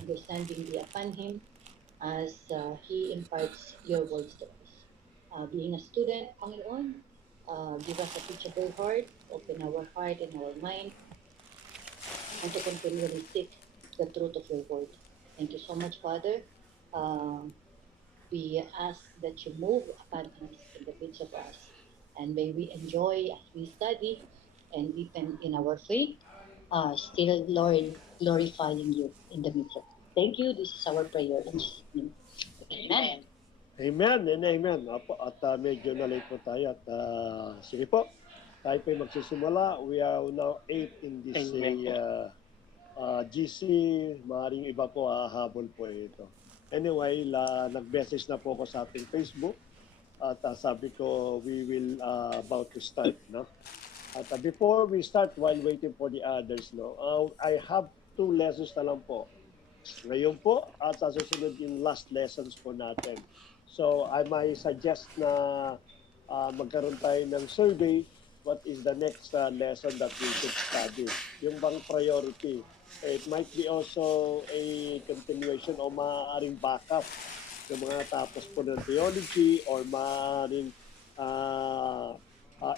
understanding be upon him as he imparts your words to us. Being a student, Panginoon, give us a teachable heart, open our heart and our mind, and to continually seek the truth of your word. Thank you so much, Father. Um, we ask that you move upon us in the midst of us, and may we enjoy as we study and deepen in our faith, still, Lord, glorifying you in the midst of it. Thank you. This is our prayer in Jesus' name. Amen. Amen and amen. Apo, at medyo na-late po tayo. At sige po, tayo po magsisimula. We are now 8 in this Amen po. GC. Maaaring iba po hahabol po ito. Anyway, nag-message na po ako sa ating Facebook. At sabi ko, we will about to start. No? At before we start, while waiting for the others, no, I have 2 lessons na lang po. Ngayon po, at sa susunod yung last lessons po natin. So, I might suggest na magkaroon tayo ng survey. What is the next lesson that we should study? Yung bang priority? It might be also a continuation o maaaring backup yung mga tapos po ng theology or maaaring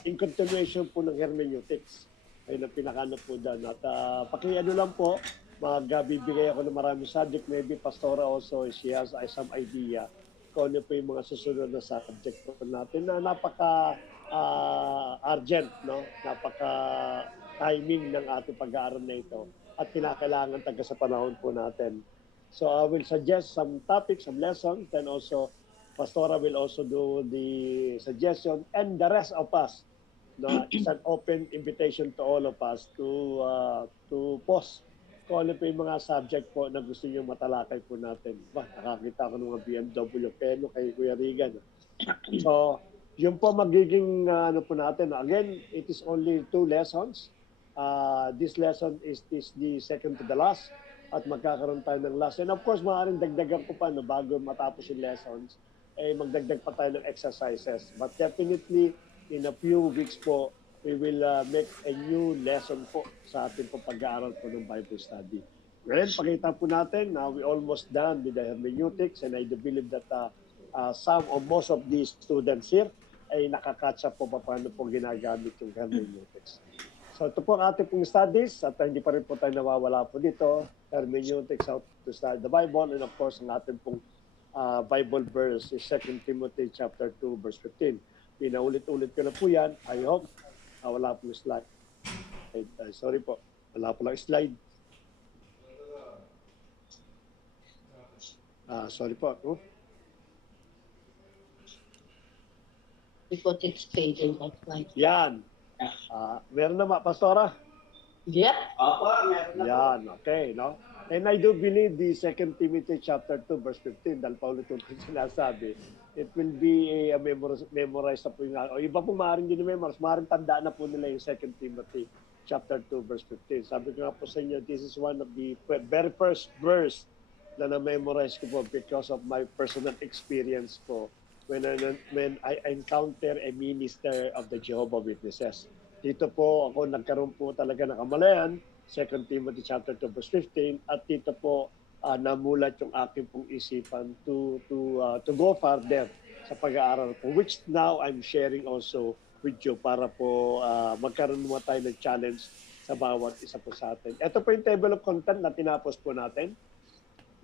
in continuation po ng hermeneutics. Ayun ang pinakano po doon. At pakiano lang po, magbibigay ako ng maraming subject. Maybe Pastora also, she has some idea kung ano po yung mga susunod na subject po natin na napaka urgent, no? Napaka timing ng ating pag-aaral na ito at kinakailangan taga sa panahon po natin. So I will suggest some topics, some lessons, then also Pastora will also do the suggestion, and the rest of us. No, it's an open invitation to all of us to post kung ano po yung mga subject po na gusto niyo matalakay po natin. Bah, nakakita ko ng mga BMW Peno kay Kuya Regan. So, yun po magiging ano po natin. Again, it is only 2 lessons. This lesson is the second to the last at magkakaroon tayo ng last. And of course, maaaring dagdagan ko pa no, bago matapos yung lessons, magdagdag pa tayo ng exercises. But definitely, in a few weeks po, we will make a new lesson po sa ating pag-aaral po ng Bible study. Ngayon, pakita po natin, now we almost done with the hermeneutics, and I do believe that some or most of the students here ay nakakatch up po paano po ginagamit yung hermeneutics. So ito po ang ating pong studies at hindi pa rin po tayo nawawala po dito. Hermeneutics, how to study the Bible, and of course ang ating pong Bible verse is 2 Timothy chapter 2 verse 15. Pinaulit-ulit ko na po yan. I hope wala po slide. Sorry po. Wala po lang slide. Sorry po. Because it's fading, that's why. Yan. Meron na Pastora? Yep. Meron na yan, okay, no? And I do believe the 2 Timothy chapter 2 verse 15, dahil paulit-ulit sinasabi, it will be a memorize na po yung, o iba po maaaring din memorize, maaaring tandaan na po nila yung 2 Timothy chapter 2 verse 15. Sabi ko nga po sa inyo, this is one of the very first verse na na-memorize ko po because of my personal experience po when I encounter a minister of the Jehovah Witnesses. Dito po ako nagkaroon po talaga ng kamalayan, 2 Timothy chapter 2 verse 15, at dito po namulat yung aking pong isipan to go further sa pag-aaral po, which now I'm sharing also with you para po magkaroon mo tayo ng challenge sa bawat isa po sa atin. Ito po yung table of content na tinapos po natin.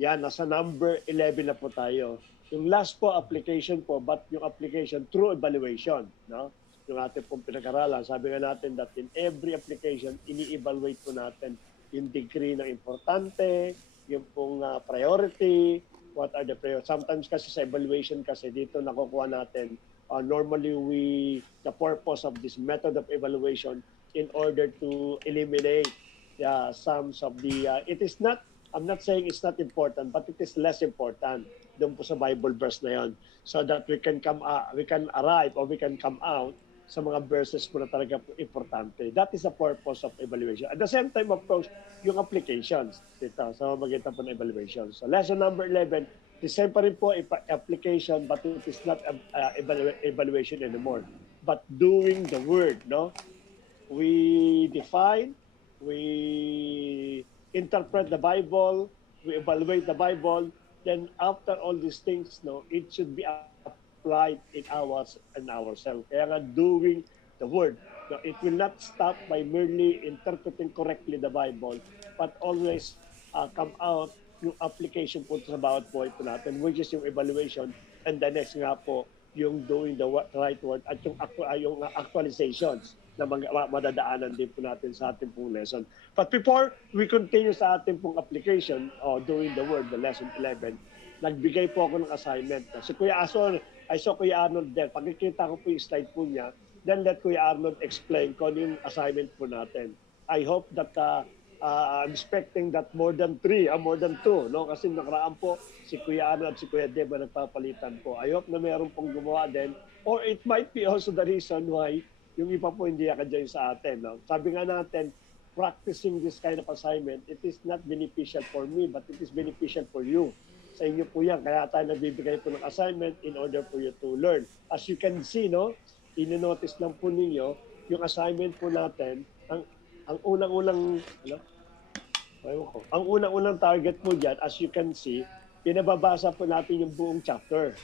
Yan, nasa number 11 na po tayo. Yung last po, application po, but yung application through evaluation, no? Yung ating pong pinag-aralan. Sabi nga natin that in every application, ini-evaluate po natin yung degree ng importante, yung pong priority, what are the priorities. Sometimes kasi sa evaluation kasi dito nakukuha natin, normally the purpose of this method of evaluation in order to eliminate some of the, I'm not saying it's not important, but it is less important doon po sa Bible verse na yon, so that we can arrive or we can come out sa mga verses po na talaga po importante. That is the purpose of evaluation. At the same time, of course, yung applications dito sa magitan po ng evaluation. So lesson number 11, the same pa rin po application, but it is not evaluation anymore, but doing the word, no? We define, we interpret the Bible, we evaluate the Bible, then after all these things, no, it should be applied in ourselves. Kaya nga doing the word, no, it will not stop by merely interpreting correctly the Bible, but always come out yung application po sa bawat buhay po natin, which is yung evaluation, and the next nga po, yung doing the right word at yung actualizations na madadaanan din po natin sa ating pong lesson. But before we continue sa ating pong application o doing the word, the lesson 11, nagbigay po ako ng assignment. Si Kuya Asor, I saw Kuya Arnold there. Pagkikita ko po yung slide po niya, then let Kuya Arnold explain kung ano yung assignment po natin. I hope that I'm expecting that more than 3 or more than 2, no? Kasi nakaraan po si Kuya Arnold at si Kuya Deb nagpapalitan po. I hope na meron pong gumawa din, or it might be also the reason why yung iba po hindi naka-join sa atin, no? Sabi nga natin, practicing this kind of assignment, it is not beneficial for me, but it is beneficial for you. Sa inyo po yan. Kaya tayo nagbibigay po ng assignment in order for you to learn. As you can see, no, ino-notice lang po ninyo, yung assignment po natin, ang unang-unang, ang unang-unang target po dyan, as you can see, pinababasa po natin yung buong chapter.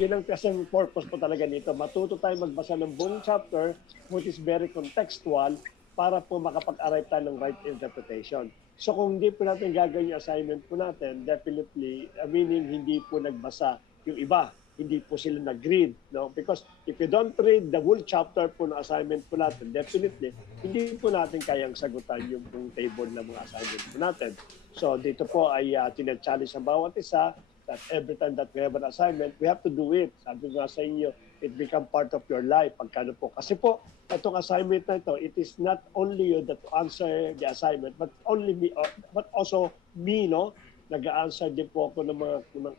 Yun ang kasi purpose po talaga nito. Matuto tayo magbasa ng buong chapter, which is very contextual, para po makapag-arrive tayo ng right interpretation. So kung hindi po natin gagawin yung assignment po natin, definitely, meaning hindi po nagbasa yung iba. Hindi po sila nag-read. No? Because if you don't read the whole chapter po ng assignment po natin, definitely, hindi po natin kayang sagutan yung table ng mga assignment po natin. So dito po ay tina-challenge ang bawat isa that every time that we have an assignment, we have to do it. Sabi nga sa inyo, it become part of your life. Pagkano po. Kasi po, itong assignment na ito, it is not only you that answer the assignment, but only me, but also me, no? Nag-answer din po ako ng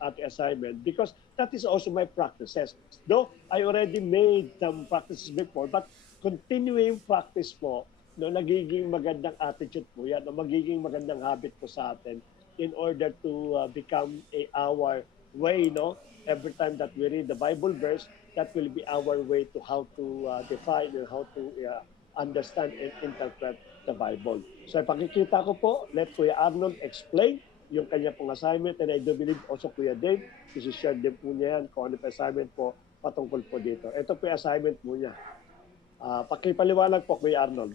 ating assignment because that is also my practices. Though I already made some practices before, but continuing practice po, no, nagiging magandang attitude po yan, o magiging magandang habit po sa atin in order to become our way, no? Every time that we read the Bible verse, that will be our way to how to define and how to understand and interpret the Bible. So pakikita ko po, let Kuya Arnold explain yung kanya pong assignment, and I do believe also Kuya Dave, isi-share din po niya yan kung ano pa assignment po patungkol po dito. Ito po yung assignment po niya. Pakipaliwanag po Kuya Arnold.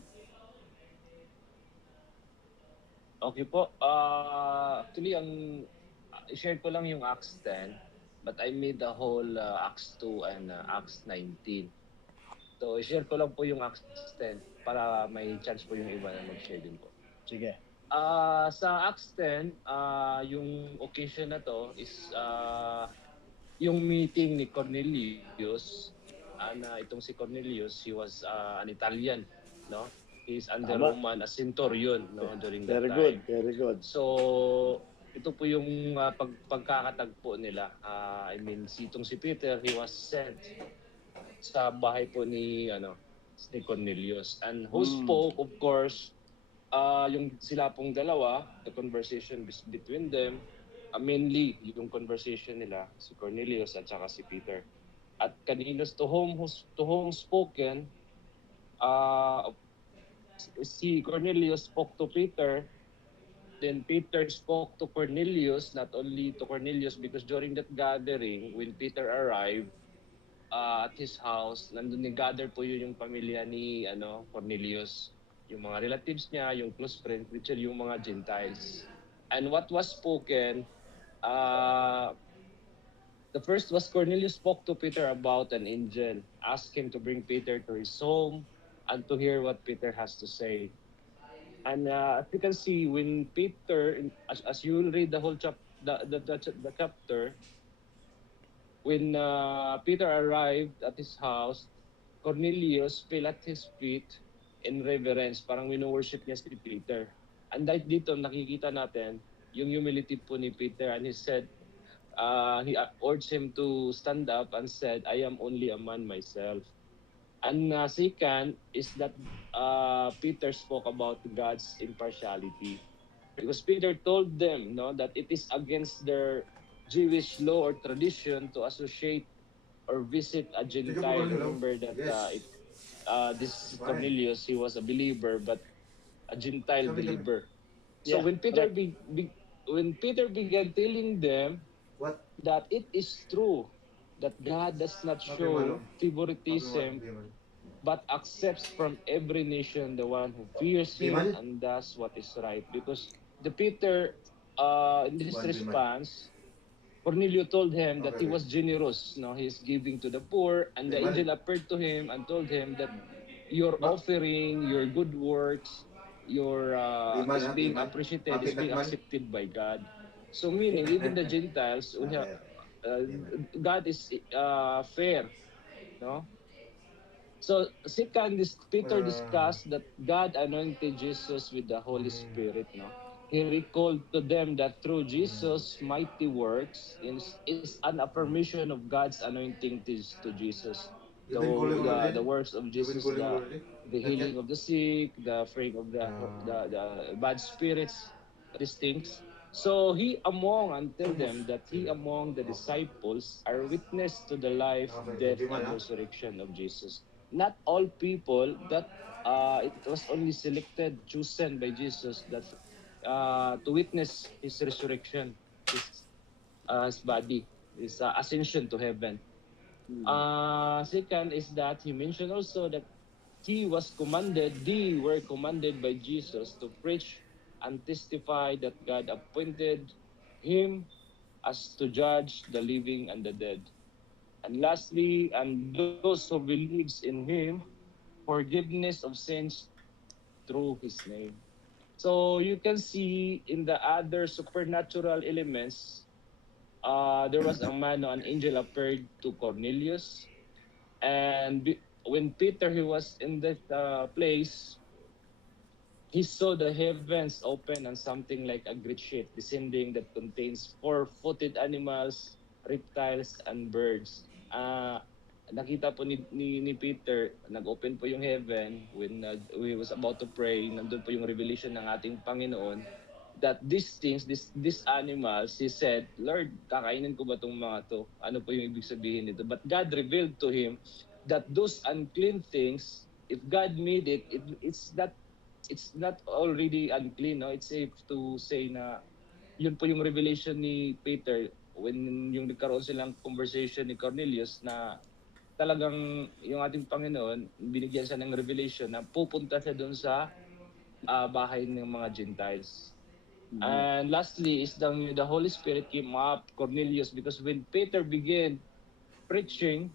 Okay po. Actually, i-share ko lang yung Acts 10, but I made the whole Acts 2 and Acts 19. So, i-share ko lang po yung Acts 10 para may chance po yung iba na mag-share din po. Sige. Sa Acts 10, yung occasion na to is yung meeting ni Cornelius. Itong si Cornelius, he was an Italian, no? He's under Roman, a centurion, no, during that time. Very good. So, ito po yung pagkakatagpo nila. Si Peter, he was sent sa bahay po ni Cornelius. And who spoke, of course, yung sila pong dalawa, the conversation between them, mainly yung conversation nila, si Cornelius at saka si Peter. At kaninos to whom spoken, si Cornelius spoke to Peter, then Peter spoke to Cornelius, not only to Cornelius, because during that gathering, when Peter arrived at his house, nandun gather po yung pamilya ni Cornelius, yung mga relatives niya, yung close friends, which are yung mga Gentiles. And what was spoken, the first was Cornelius spoke to Peter about an angel, asked him to bring Peter to his home and to hear what Peter has to say. And as you can see, when Peter, as you will read the whole the chapter, when Peter arrived at his house, Cornelius fell at his feet in reverence. Parang wino-worship niya si Peter. And dito nakikita natin yung humility po ni Peter, and he said, he urged him to stand up and said, I am only a man myself. And second is that Peter spoke about God's impartiality. Because Peter told them that it is against their Jewish law or tradition to associate or visit a Gentile. Remember that this Cornelius, he was a believer, but a Gentile believer. So when Peter when Peter began telling them What? that it is true that God does not Mapi malo. show favoritism Bimal. but accepts from every nation the one who fears him Bimal? and does what is right. Because the Peter, in this Buwan Bimal. response, Cornelio told him that Okay, he okay. was generous. No, he's giving to the poor, and the Bimal. angel appeared to him and told him that your Ma offering, your good works, your Bimal is ha, being Bimal. appreciated, is Mapi being katmal. accepted by God. So meaning even the Gentiles, we have Okay, okay. uh, Bimal. God is fair, no? So second, this Peter discussed that God anointed Jesus with the Holy Mm, Spirit. No, he recalled to them that through mm. Jesus' mighty works is an affirmation of God's anointing to Jesus. You been calling The already? works of You been Jesus, calling already? the Not yet? healing of the sick, the freeing of the bad spirits, these things. So he among and tell Sumos. them that he Bimal. among the Okay. disciples are witness to the life, Okay, so death, Bimal and ha? resurrection of Jesus. Not all people that it was only selected, chosen by Jesus that to witness his resurrection, his body, his ascension to heaven. Second is that he mentioned also that they were commanded by Jesus to preach and testify that God appointed him as to judge the living and the dead. And lastly, and those who believes in him, forgiveness of sins through his name. So you can see in the other supernatural elements, there was a man, an angel appeared to Cornelius, and when Peter he was in that place, he saw the heavens open and something like a great ship descending that contains four-footed animals, reptiles, and birds. Nakita po ni Peter, nag-open po yung heaven when we was about to pray, nandun po yung revelation ng ating Panginoon that these things, these animals, he said, Lord, kakainin ko ba itong mga to? Ano po yung ibig sabihin nito? But God revealed to him that those unclean things, if God made it, it's not already unclean, no? It's safe to say na yun po yung revelation ni Peter when yung nagkaroon silang conversation ni Cornelius na talagang yung ating Panginoon, binigyan siya ng revelation na pupunta siya doon sa bahay ng mga Gentiles. And lastly is the Holy Spirit came up Cornelius because when Peter began preaching,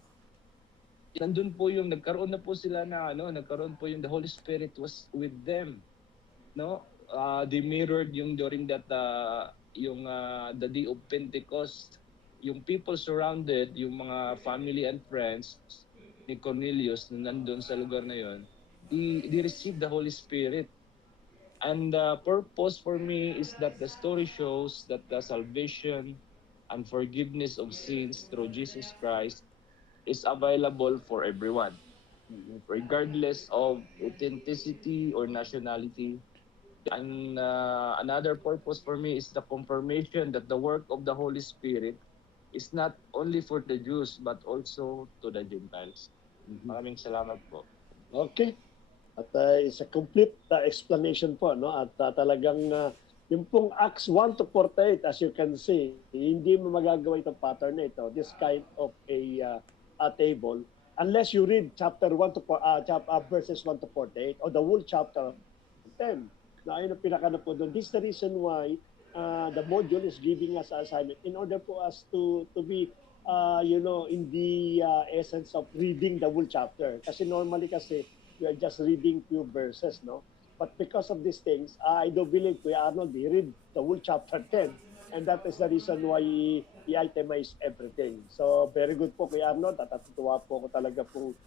nandun po yung nagkaroon na po sila na nagkaroon po yung the Holy Spirit was with them, no? They mirrored yung during that yung the day of Pentecost, yung people surrounded, yung mga family and friends ni Cornelius na nandun sa lugar na yon, they received the Holy Spirit. And the purpose for me is that the story shows that the salvation and forgiveness of sins through Jesus Christ is available for everyone, regardless of ethnicity or nationality. And another purpose for me is the confirmation that the work of the Holy Spirit is not only for the Jews but also to the Gentiles. Maraming salamat po. Okay. At it's a complete explanation po, no? At talagang yung pong Acts 1 to 48, as you can see, hindi mo magagawa itong pattern na ito, this kind of a table, unless you read chapter 1 to verses 1 to 48 or the whole chapter 10. Na ayun ang pinakano po doon. This is the reason why the module is giving us an assignment in order for us to be in the essence of reading the whole chapter. Kasi normally kasi we are just reading few verses, no? But because of these things, I do believe Kuya Arnold, he read the whole chapter 10. And that is the reason why he itemized everything. So, very good po Kuya Arnold. At natutuwa po ako talaga po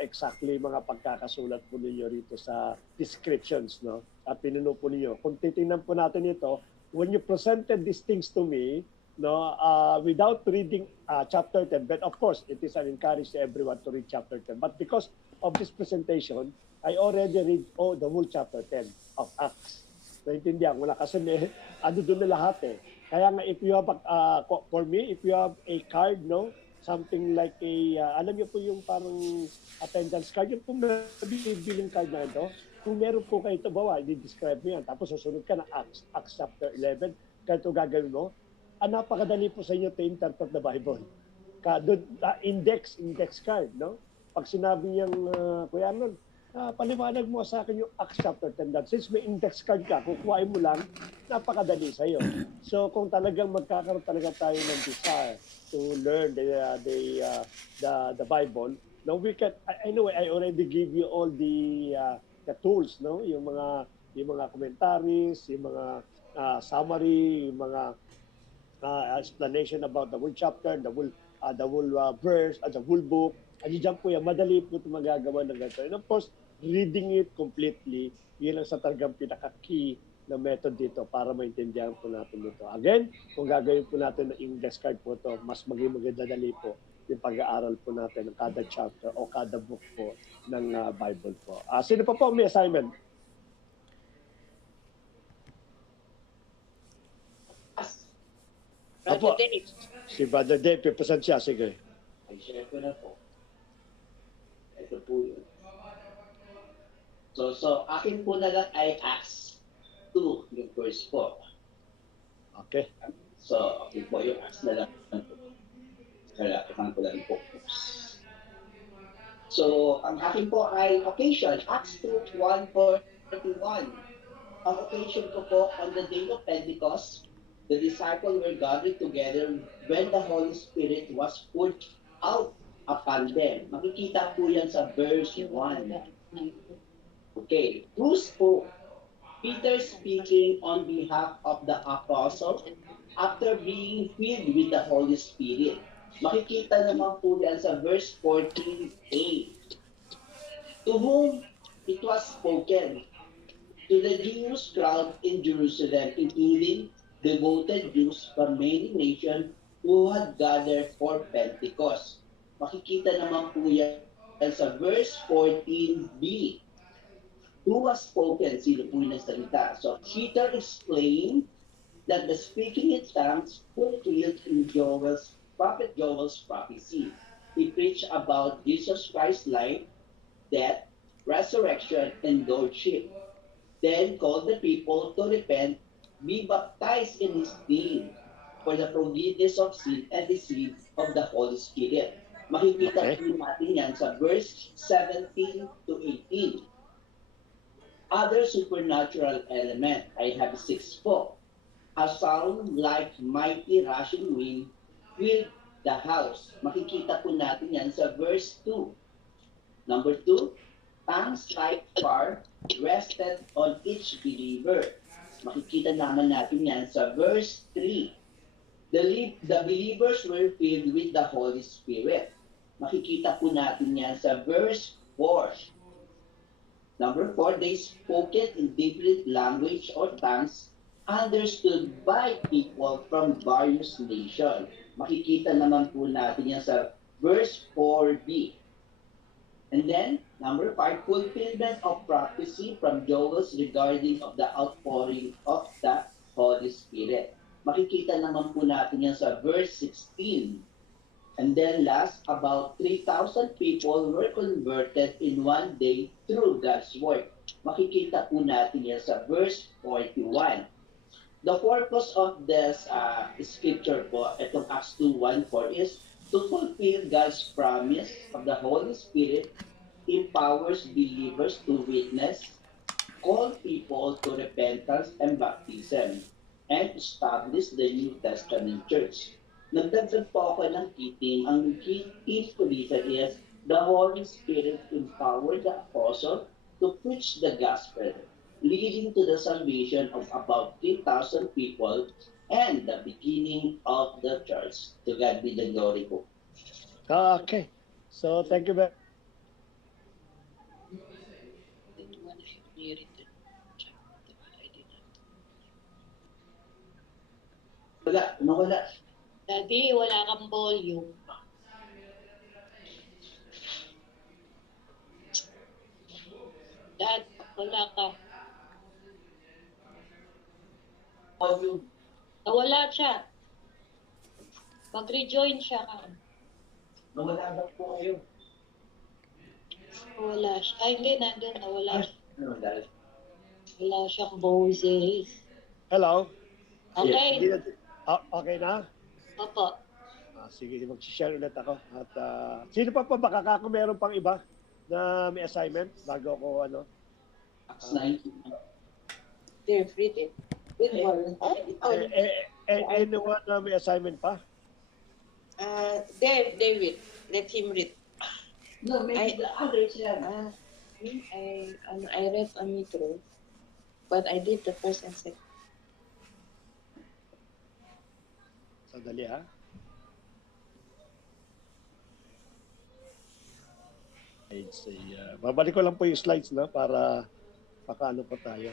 exactly mga pagkakasulat po ninyo rito sa descriptions, no? At pinuno po ninyo. Kung titingnan po natin ito, when you presented these things to me, no, without reading chapter 10, but of course, it is an encourage to everyone to read chapter 10. But because of this presentation, I already read the whole chapter 10 of Acts. Naintindihan mo na kasi ano doon na lahat eh. Kaya nga if you have, for me, if you have a card, no, something like alam niyo po yung parang attendance card, yung pong nabibiling card na ito, kung meron po kayo ito, bawa, i-describe mo yan, tapos susunod ka na Acts chapter 11, Ganito gagawin mo. Napakadali po sa inyo to interpret the Bible. Index card, no? Pag sinabi niyang, Kuya Arnold, paliwanag mo sa akin yung Acts chapter 10. That since may index card ka, kukuhain mo lang, napakadali sa iyo. So kung talagang magkakaroon talaga tayo ng desire to learn the Bible, no, we can. Anyway, I already give you all the tools, no, yung mga commentaries, yung mga summary, yung mga explanation about the whole chapter, the whole verse, the whole book. Diyan po yan, madali po ito magagawa ng ganito. And of course, reading it completely, yun ang sa talagang pinaka-key na method dito para maintindihan po natin ito. Again, kung gagawin po natin ng English card po ito, mas maging magdadali po yung pag-aaral po natin ng kada chapter o kada book po ng Bible po. Sino pa po may assignment? Brother Dave. Si Brother Dave, pipresent siya. Sige. Ay, share ko na po. Ito po yun. So akin po na lang ay Acts 2, yung verse po. Okay. So, okay po yung Acts na lang po. Kailangan ko lang po. So, ang akin po ay occasion, Acts 2, 1:41. Ang occasion ko po, on the day of Pentecost, the disciples were gathered together when the Holy Spirit was poured out upon them. Makikita po yan sa verse 1. Okay. Who spoke? Peter speaking on behalf of the apostle after being filled with the Holy Spirit. Makikita naman po yan sa verse 14a. To whom it was spoken, to the Jewish crowd in Jerusalem, including devoted Jews from many nations who had gathered for Pentecost. Makikita naman po yan sa verse 14b. Who was spoken? Sino po yung nagsalita? So Peter explained that the speaking in tongues fulfilled in Prophet Joel's prophecy. He preached about Jesus Christ's life, death, resurrection, and lordship. Then called the people to repent, be baptized in his name for the forgiveness of sin and receive of the Holy Spirit. Makikita po natin yan sa verse 17 to 18. Other supernatural element, I have 6 po. A sound like mighty rushing wind filled the house. Makikita po natin yan sa verse 2. Number 2, tongues like fire rested on each believer. Makikita naman natin yan sa verse 3. The believers were filled with the Holy Spirit. Makikita po natin yan sa verse 4. Number 4, they spoke it in different language or tongues understood by people from various nations. Makikita naman po natin yan sa verse 4b. And then, number 5, fulfillment of prophecy from Joel's regarding of the outpouring of the Holy Spirit. Makikita naman po natin yan sa verse 16. And then last, about 3,000 people were converted in one day through God's work. Makikita po natin yan sa verse 41. The purpose of this scripture po, itong Acts 2:1-4, is to fulfill God's promise of the Holy Spirit, empowers believers to witness, call people to repentance and baptism, and establish the New Testament Church. Nagdagdag po ako ng kiting. Ang key ko dito is the Holy Spirit empowered the apostle to preach the gospel, leading to the salvation of about 3,000 people and the beginning of the church. To God be the glory po. Okay. So, thank you very Wala. Daddy, wala kang volume. Dad, wala ka. Nawala siya. Mag-rejoin siya ka. Nawala ba po kayo? Wala siya. Ay, hindi, nandun. Nawala siya. Ano dahil? Wala siyang boses. Hello. Hindi Okay. na, okay na? Opo. Sige, mag-share ulit ako. At sino pa baka ako meron pang iba na may assignment bago ako Acts 19. They're free din. With more. anyone na may assignment pa? David, let him read. No, maybe the others have. I read a metro, but I did the first and second. Sandali ha. Babalik ko lang po yung slides na para makaano pa tayo.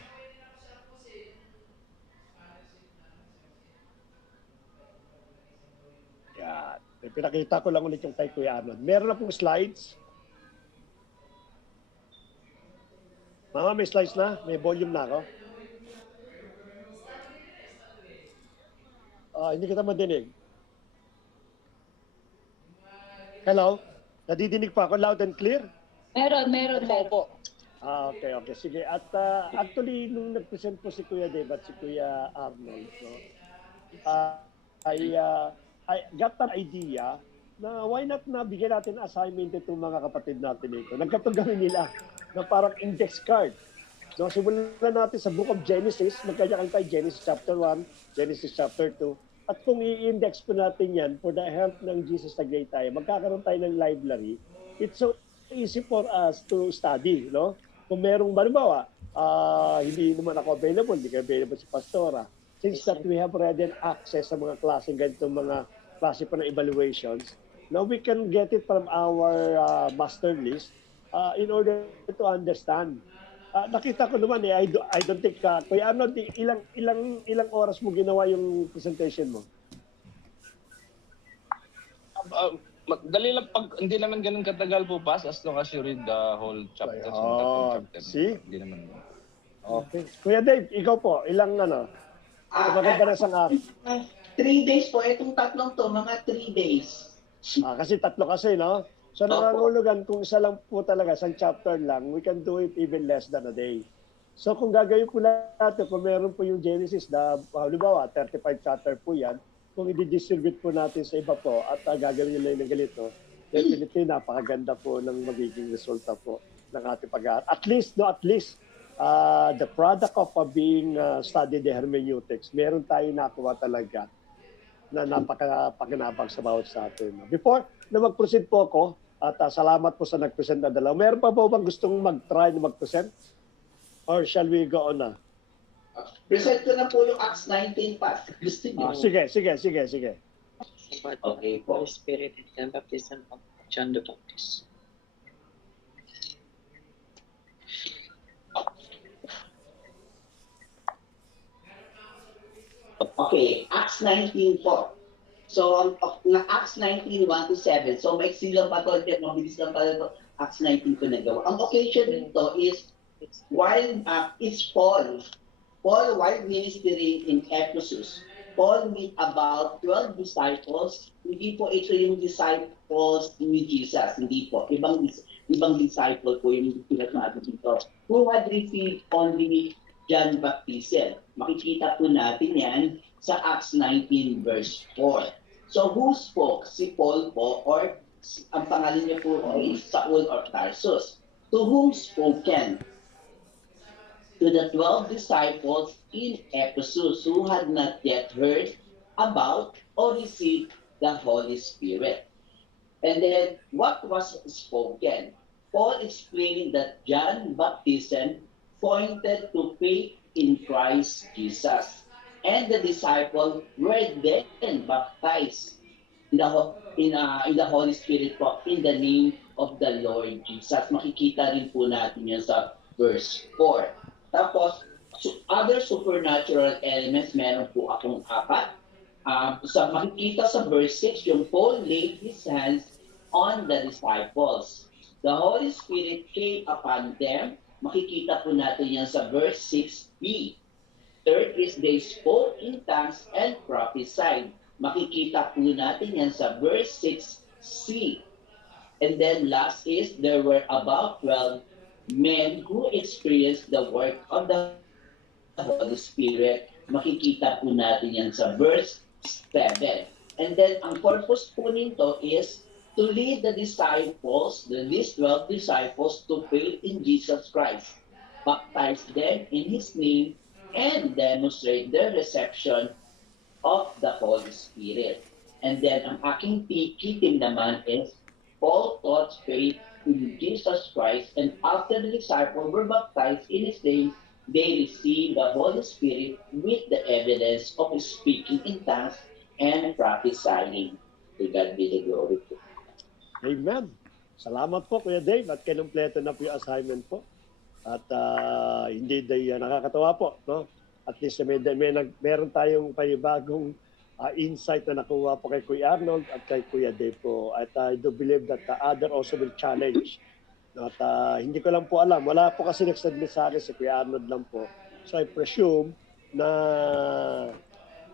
Yan. Pinakita ko lang ulit yung kay Kuya Arnold. Meron na pong slides. Mama, may slides na? May volume na ako? Hindi kita madinig. Hello? Nadidinig pa ako loud and clear? Meron. Okay. Sige. At actually, nung nag-present po si Kuya Dave at si Kuya Arnold, I got an idea na why not na bigyan natin assignment itong mga kapatid natin ito. Nagkatugawin nila na parang index card. No, simulan natin sa Book of Genesis, magkanya-kanya tayo Genesis chapter 1, Genesis chapter 2. At kung i-index po natin yan for the help ng Jesus na Great tayo, magkakaroon tayo ng library. It's so easy for us to study, no? Kung merong halimbawa, hindi naman ako available, hindi ka available si Pastora. Since that we have already access sa mga klaseng ganitong mga klase pa ng evaluations, now we can get it from our master list in order to understand. Nakita ko naman I don't think Kuya Arnold, ilang oras mo ginawa yung presentation mo? Dali lang hindi naman ganun katagal po pas as long as you read the whole chapter. See? Hindi naman. Okay. Kuya Dave, ikaw po, ilang maganda na isang araw? 3 days po. Itong tatlong to, mga 3 days. Kasi tatlo kasi, no? So nangangulugan kung isa lang po talaga, isang chapter lang, we can do it even less than a day. So kung gagawin po natin, kung meron po yung Genesis na, halimbawa, 35 chapter po yan, kung i-distribute po natin sa iba po at gagawin nila yung ganito, definitely napakaganda po ng magiging resulta po ng ating pag-aaral. At least, the product of being studied the hermeneutics, meron tayo nakuha talaga na napakapakinabang sa bawat sa atin. Before na mag-proceed po ako, at salamat po sa nag-present na dalawa. Meron pa po bang gustong mag-try na mag-present? Or shall we go on na? Present ko na po yung Acts 19 pa. Gusto niyo? Sige. About Okay the po. Holy Spirit and the baptism of John the Baptist. Okay, Acts 19 po. So, Acts 19, 1 to 7. So, maiksi lang pa ito. Mabilis lang pa ito. Acts 19 ko nagawa. Ang occasion nito is while it's Paul. Paul, while ministering in Ephesus, Paul meet about 12 disciples. Hindi po ito yung disciples ni Jesus. Hindi po. Ibang disciple po yung pinag-natin dito. Who had received only John baptism. Makikita po natin yan sa Acts 19 verse 4. So who spoke? Si Paul po, or ang pangalan niya po ay Saul of Tarsus. To whom spoken? To the 12 disciples in Ephesus who had not yet heard about or received the Holy Spirit. And then, what was spoken? Paul explaining that John baptism pointed to faith in Christ Jesus. And the disciples were then baptized in the Holy Spirit po, in the name of the Lord Jesus. Makikita rin po natin yan sa verse 4. Tapos, other supernatural elements, meron po akong 4. Makikita sa verse 6, yung Paul laid his hands on the disciples. The Holy Spirit came upon them. Makikita po natin yan sa verse 6b. Third is they spoke in tongues and prophesied. Makikita po natin yan sa verse 6c. And then last is there were about 12 men who experienced the work of the Holy Spirit. Makikita po natin yan sa verse 7. And then, ang purpose po nito is to lead the disciples, these 12 disciples, to faith in Jesus Christ, baptize them in His name, and demonstrate their reception of the Holy Spirit. And then, ang aking key theme naman is Paul taught faith in Jesus Christ, and after the disciples were baptized in His name, they received the Holy Spirit with the evidence of speaking in tongues and prophesying. To God be the glory. Amen. Salamat po, Kuya Dave, at kinumpleto na po yung assignment po. At hindi nakakatawa po, no? At least meron tayong panibagong insight na nakuha po kay Kuya Arnold at kay Kuya Dave po. At I do believe that the other also will challenge. At hindi ko lang po alam. Wala po kasi nag-submit sa akin, si Kuya Arnold lang po. So I presume na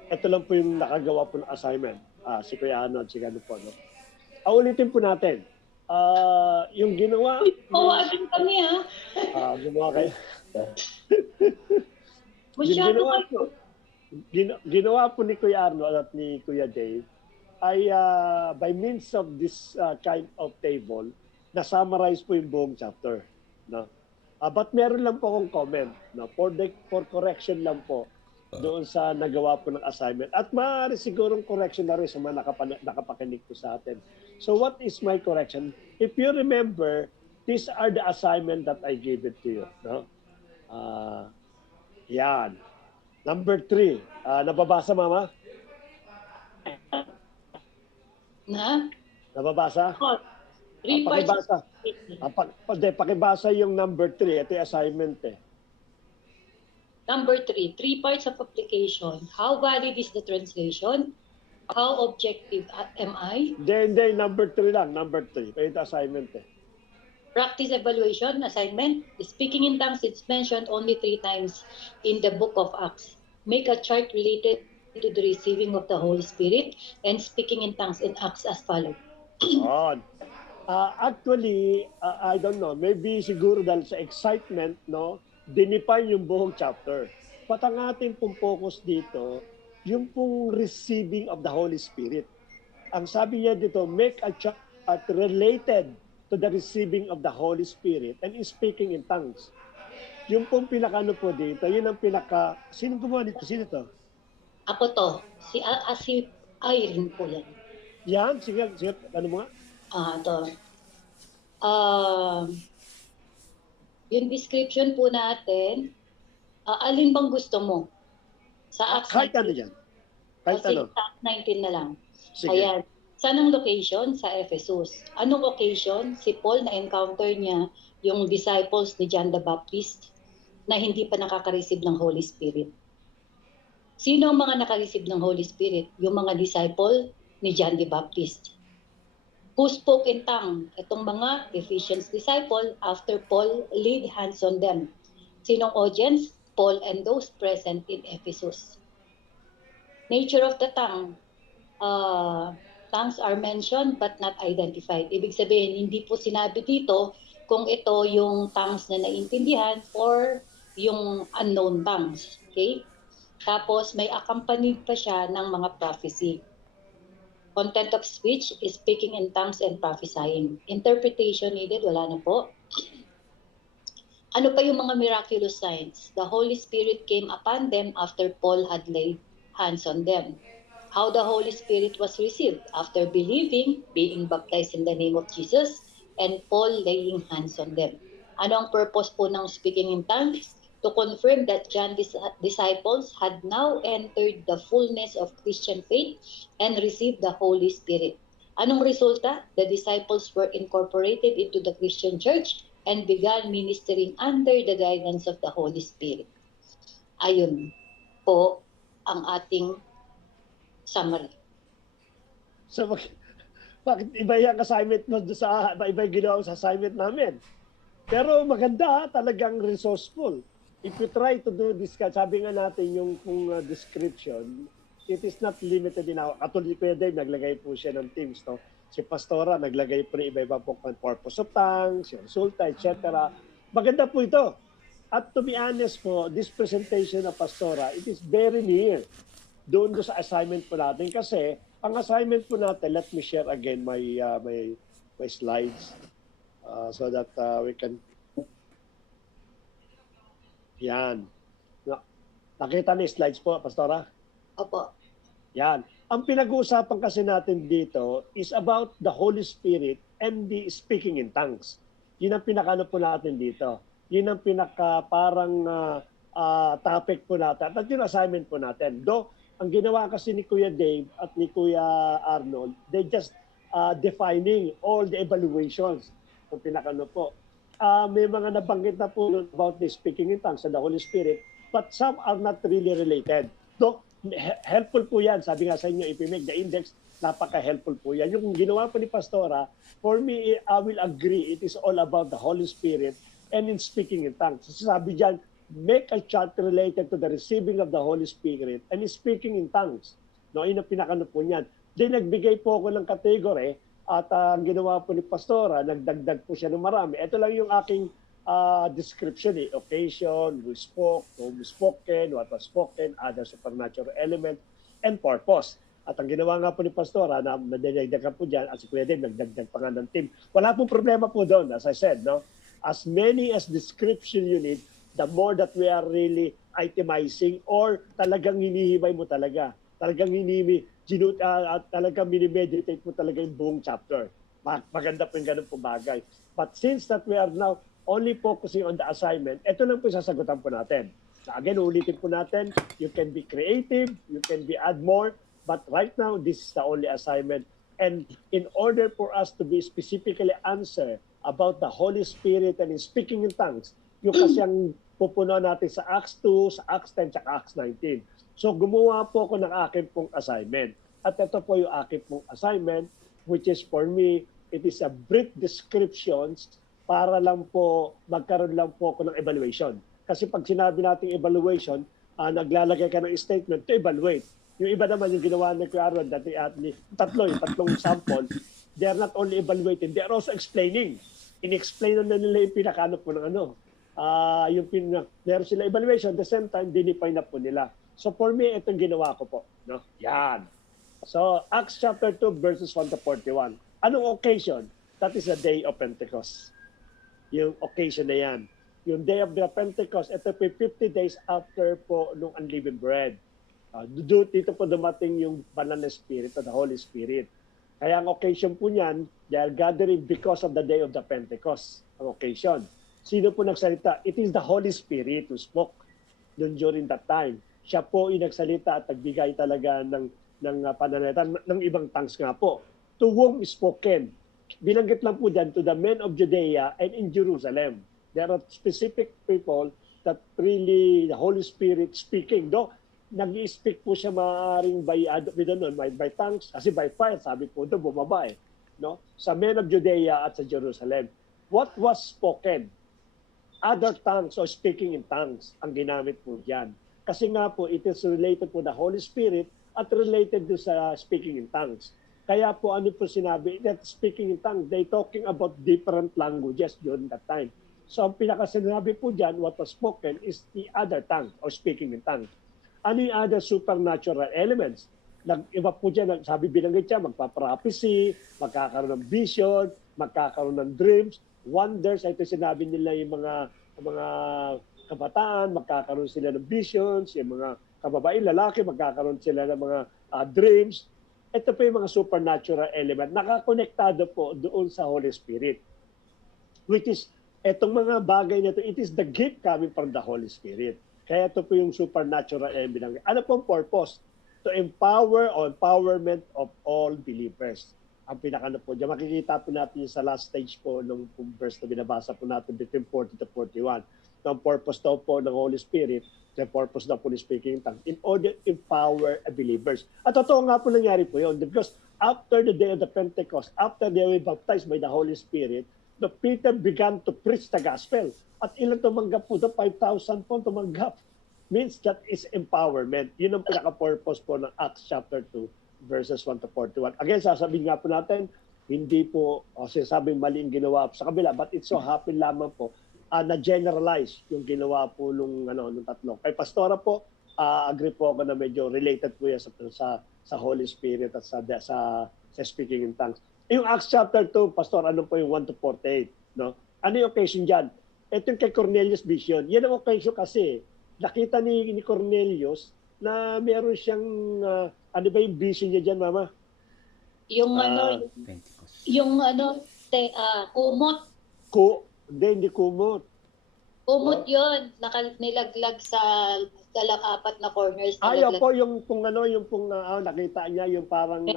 ito lang po yung nakagawa po ng assignment. Si Kuya Arnold, si Gano po. No? Ulitin po natin. Yung ginawa... Tawagan kami gumawa kayo. Masyado Ginawa po ni Kuya Arnold at ni Kuya Dave ay by means of this kind of table, na-summarize po yung buong chapter. No? But meron lang po akong comment. No? For correction lang po doon sa nagawa po ng assignment. At maaari sigurong correction na rin sa mga nakapakinig po sa atin. So what is my correction? If you remember, these are the assignment that I gave it to you. No? Yan. Number 3. Nababasa, Mama? na. Nababasa? 3 parts. Pakibasa yung number 3. Ito yung assignment eh. Number 3, 3 parts of application. How valid is the translation? How objective am I? Hindi, number 3 lang. Number 3. Ito yung assignment eh. Practice evaluation, assignment. Speaking in tongues, it's mentioned only 3 times in the book of Acts. Make a chart related to the receiving of the Holy Spirit and speaking in tongues in Acts as follows. On. Actually, I don't know. Maybe siguro dahil sa excitement, no, dinipine yung buong chapter. But ang ating pong focus dito, yung pong receiving of the Holy Spirit. Ang sabi niya dito, make a chart related to the receiving of the Holy Spirit and speaking in tongues. Yung pong pinaka-ano po dito, yun ang pinaka... Sino gumawa nito? Sino to? Ako to, si Irene po yan. Yan, sige, ano mo nga? Ito. Yung description po natin, alin bang gusto mo? Sa Acts Kahit 19? ano yan. Kahit Sige, ano. sa Acts 19 na lang. Sige. Ayan. Saan ang location? Sa Ephesus. Anong occasion? Si Paul na-encounter niya yung disciples ni John the Baptist na hindi pa nakaka-receive ng Holy Spirit. Sino ang mga naka-receive ng Holy Spirit? Yung mga disciple ni John the Baptist. Who spoke in tongue? Itong mga Ephesians disciple after Paul laid hands on them. Sinong audience? Paul and those present in Ephesus. Nature of the tongue. Tongues are mentioned but not identified. Ibig sabihin, hindi po sinabi dito kung ito yung tongues na naintindihan or yung unknown tongues. Okay? Tapos may accompanied pa siya ng mga prophecy. Content of speech is speaking in tongues and prophesying. Interpretation needed, wala na po. Ano pa yung mga miraculous signs? The Holy Spirit came upon them after Paul had laid hands on them. How the Holy Spirit was received? After believing, being baptized in the name of Jesus, and Paul laying hands on them. Ano ang purpose po ng speaking in tongues? To confirm that John's disciples had now entered the fullness of Christian faith and received the Holy Spirit. Anong resulta? The disciples were incorporated into the Christian church and began ministering under the guidance of the Holy Spirit. Ayun po ang ating summary. So, bakit iba yung assignment mo sa iba yung ginawa sa assignment namin? Pero maganda, talagang resourceful. If you try to do this, sabi nga natin yung description, it is not limited in our, katulad ni Dave, naglagay po siya ng teams, no? Si Pastora, naglagay po ng iba-iba po purpose of tongues, yung resulta, etc. Maganda po ito. At to be honest po, this presentation ng Pastora, it is very near doon sa assignment po natin kasi ang assignment po natin, let me share again my slides so that we can, yan. Nakita ni slides po, Pastora? Opo. Yan. Ang pinag-uusapan kasi natin dito is about the Holy Spirit and the speaking in tongues. Yun ang pinakano po natin dito. Yun ang pinaka parang topic po natin at yung assignment po natin. Though, ang ginawa kasi ni Kuya Dave at ni Kuya Arnold, they just defining all the evaluations ng pinakano po. May mga nabanggit na po about the speaking in tongues and the Holy Spirit, but some are not really related. Though, helpful po yan. Sabi nga sa inyo, if you make the index, napaka-helpful po yan. Yung ginawa po ni Pastora, for me, I will agree, it is all about the Holy Spirit and in speaking in tongues. Sabi dyan, make a chart related to the receiving of the Holy Spirit and speaking in tongues. No, yun ang pinakano po niyan. Then nagbigay po ako ng category at ang ginawa po ni Pastora, nagdagdag po siya ng marami. Ito lang yung aking description occasion, who spoke, whom spoken, what was spoken, other supernatural element, and purpose. At ang ginawa nga po ni Pastora, na madagdagan po dyan, at si Kuya Dave, nagdagdag pa nga ng team. Wala pong problema po doon, as I said, no? As many as description you need, the more that we are really itemizing or talagang hinihimay mo talaga. Talagang talagang minimeditate mo talaga yung buong chapter. Maganda po yung ganun po bagay. But since that we are now only focusing on the assignment, ito lang po sasagutan po natin. So again, ulitin po natin, you can be creative, you can be add more, but right now, this is the only assignment. And in order for us to be specifically answer about the Holy Spirit and in speaking in tongues, yung kasi ang pupunuan natin sa Acts 2, sa Acts 10, sa Acts 19. So gumawa po ako ng akin pong assignment. At ito po yung akin pong assignment, which is for me, it is a brief descriptions para lang po, magkaroon lang po ako ng evaluation. Kasi pag sinabi nating evaluation, naglalagay ka ng statement to evaluate. Yung iba naman yung ginawa ni Kuya Aaron, tatlong sample, they are not only evaluating, they are also explaining. In-explain na nila yung pinakano po ng meron sila evaluation, at the same time, dinifine na po nila. So for me, itong ginawa ko po. No? Yan. So, Acts chapter 2, verses 1 to 41. Anong occasion? That is the day of Pentecost. Yung occasion na yan. Yung day of the Pentecost, ito po 50 days after po nung unleavened bread. Dito po dumating yung banal na Spirit o the Holy Spirit. Kaya ang occasion po niyan, they are gathering because of the day of the Pentecost. Ang occasion. Sino po nagsalita? It is the Holy Spirit who spoke during that time. Siya po yung nagsalita at nagbigay talaga ng pananalita ng ibang tongues nga po. To whom is spoken. Bilanggit lang po dyan, to the men of Judea and in Jerusalem. There are specific people that really the Holy Spirit speaking. Though, nag-i-speak po siya maaaring by tongues, kasi by fire, sabi po doon, bumaba no? Sa men of Judea at sa Jerusalem. What was spoken? Other tongues or speaking in tongues ang ginamit po diyan. Kasi nga po, it is related po the Holy Spirit at related do sa speaking in tongues. Kaya po ano po sinabi, that speaking in tongues, they talking about different languages during that time. So ang pinakasinabi po diyan, what was spoken is the other tongue or speaking in tongues. Ano yung other supernatural elements? Iba po dyan, sabi binanggit siya, magpa-prophecy, magkakaroon ng vision, magkakaroon ng dreams, wonders. Ito sinabi nila yung mga kabataan, magkakaroon sila ng visions, yung mga kababae, lalaki, magkakaroon sila ng mga dreams. Ito po yung mga supernatural element. Nakakonektado po doon sa Holy Spirit. Which is, etong mga bagay na ito, it is the gift coming from the Holy Spirit. Kaya ito po yung supernatural element. Ano pong purpose? To empower or empowerment of all believers. Ang pinakano po dyan. Makikita po natin sa last stage po ng verse na binabasa po natin between 40 to 41. Ang purpose daw po ng Holy Spirit, the purpose daw po ng speaking in tongues, in order to empower believers. At totoo nga po nangyari po yun. Because after the day of the Pentecost, after they were baptized by the Holy Spirit, the Peter began to preach the gospel. At ilan tumanggap po doon? 5,000 po tumanggap. Means that is empowerment. Yun ang pinaka-purpose po ng Acts chapter 2, verses 1 to 41. Again, sasabihin nga po natin, hindi po sinasabing mali ang ginawa sa kabila, but it so happen lamang po na-generalize yung ginawa po nung tatlo. Kay Pastora po, agree po ako na medyo related po yan sa Holy Spirit at sa speaking in tongues. Yung Acts chapter 2, Pastor, ano po yung 1 to 48? No? Ano yung occasion dyan? Ito yung kay Cornelius vision. Yan ang occasion kasi nakita ni Cornelius na meron siyang, ano ba yung vision niya dyan, Mama? Yung Pentecost. yung kumot. Hindi kumot. Kumot yun. Nilaglag sa apat na corners. Ay, Nalaglag po, yung nakita niya, yung parang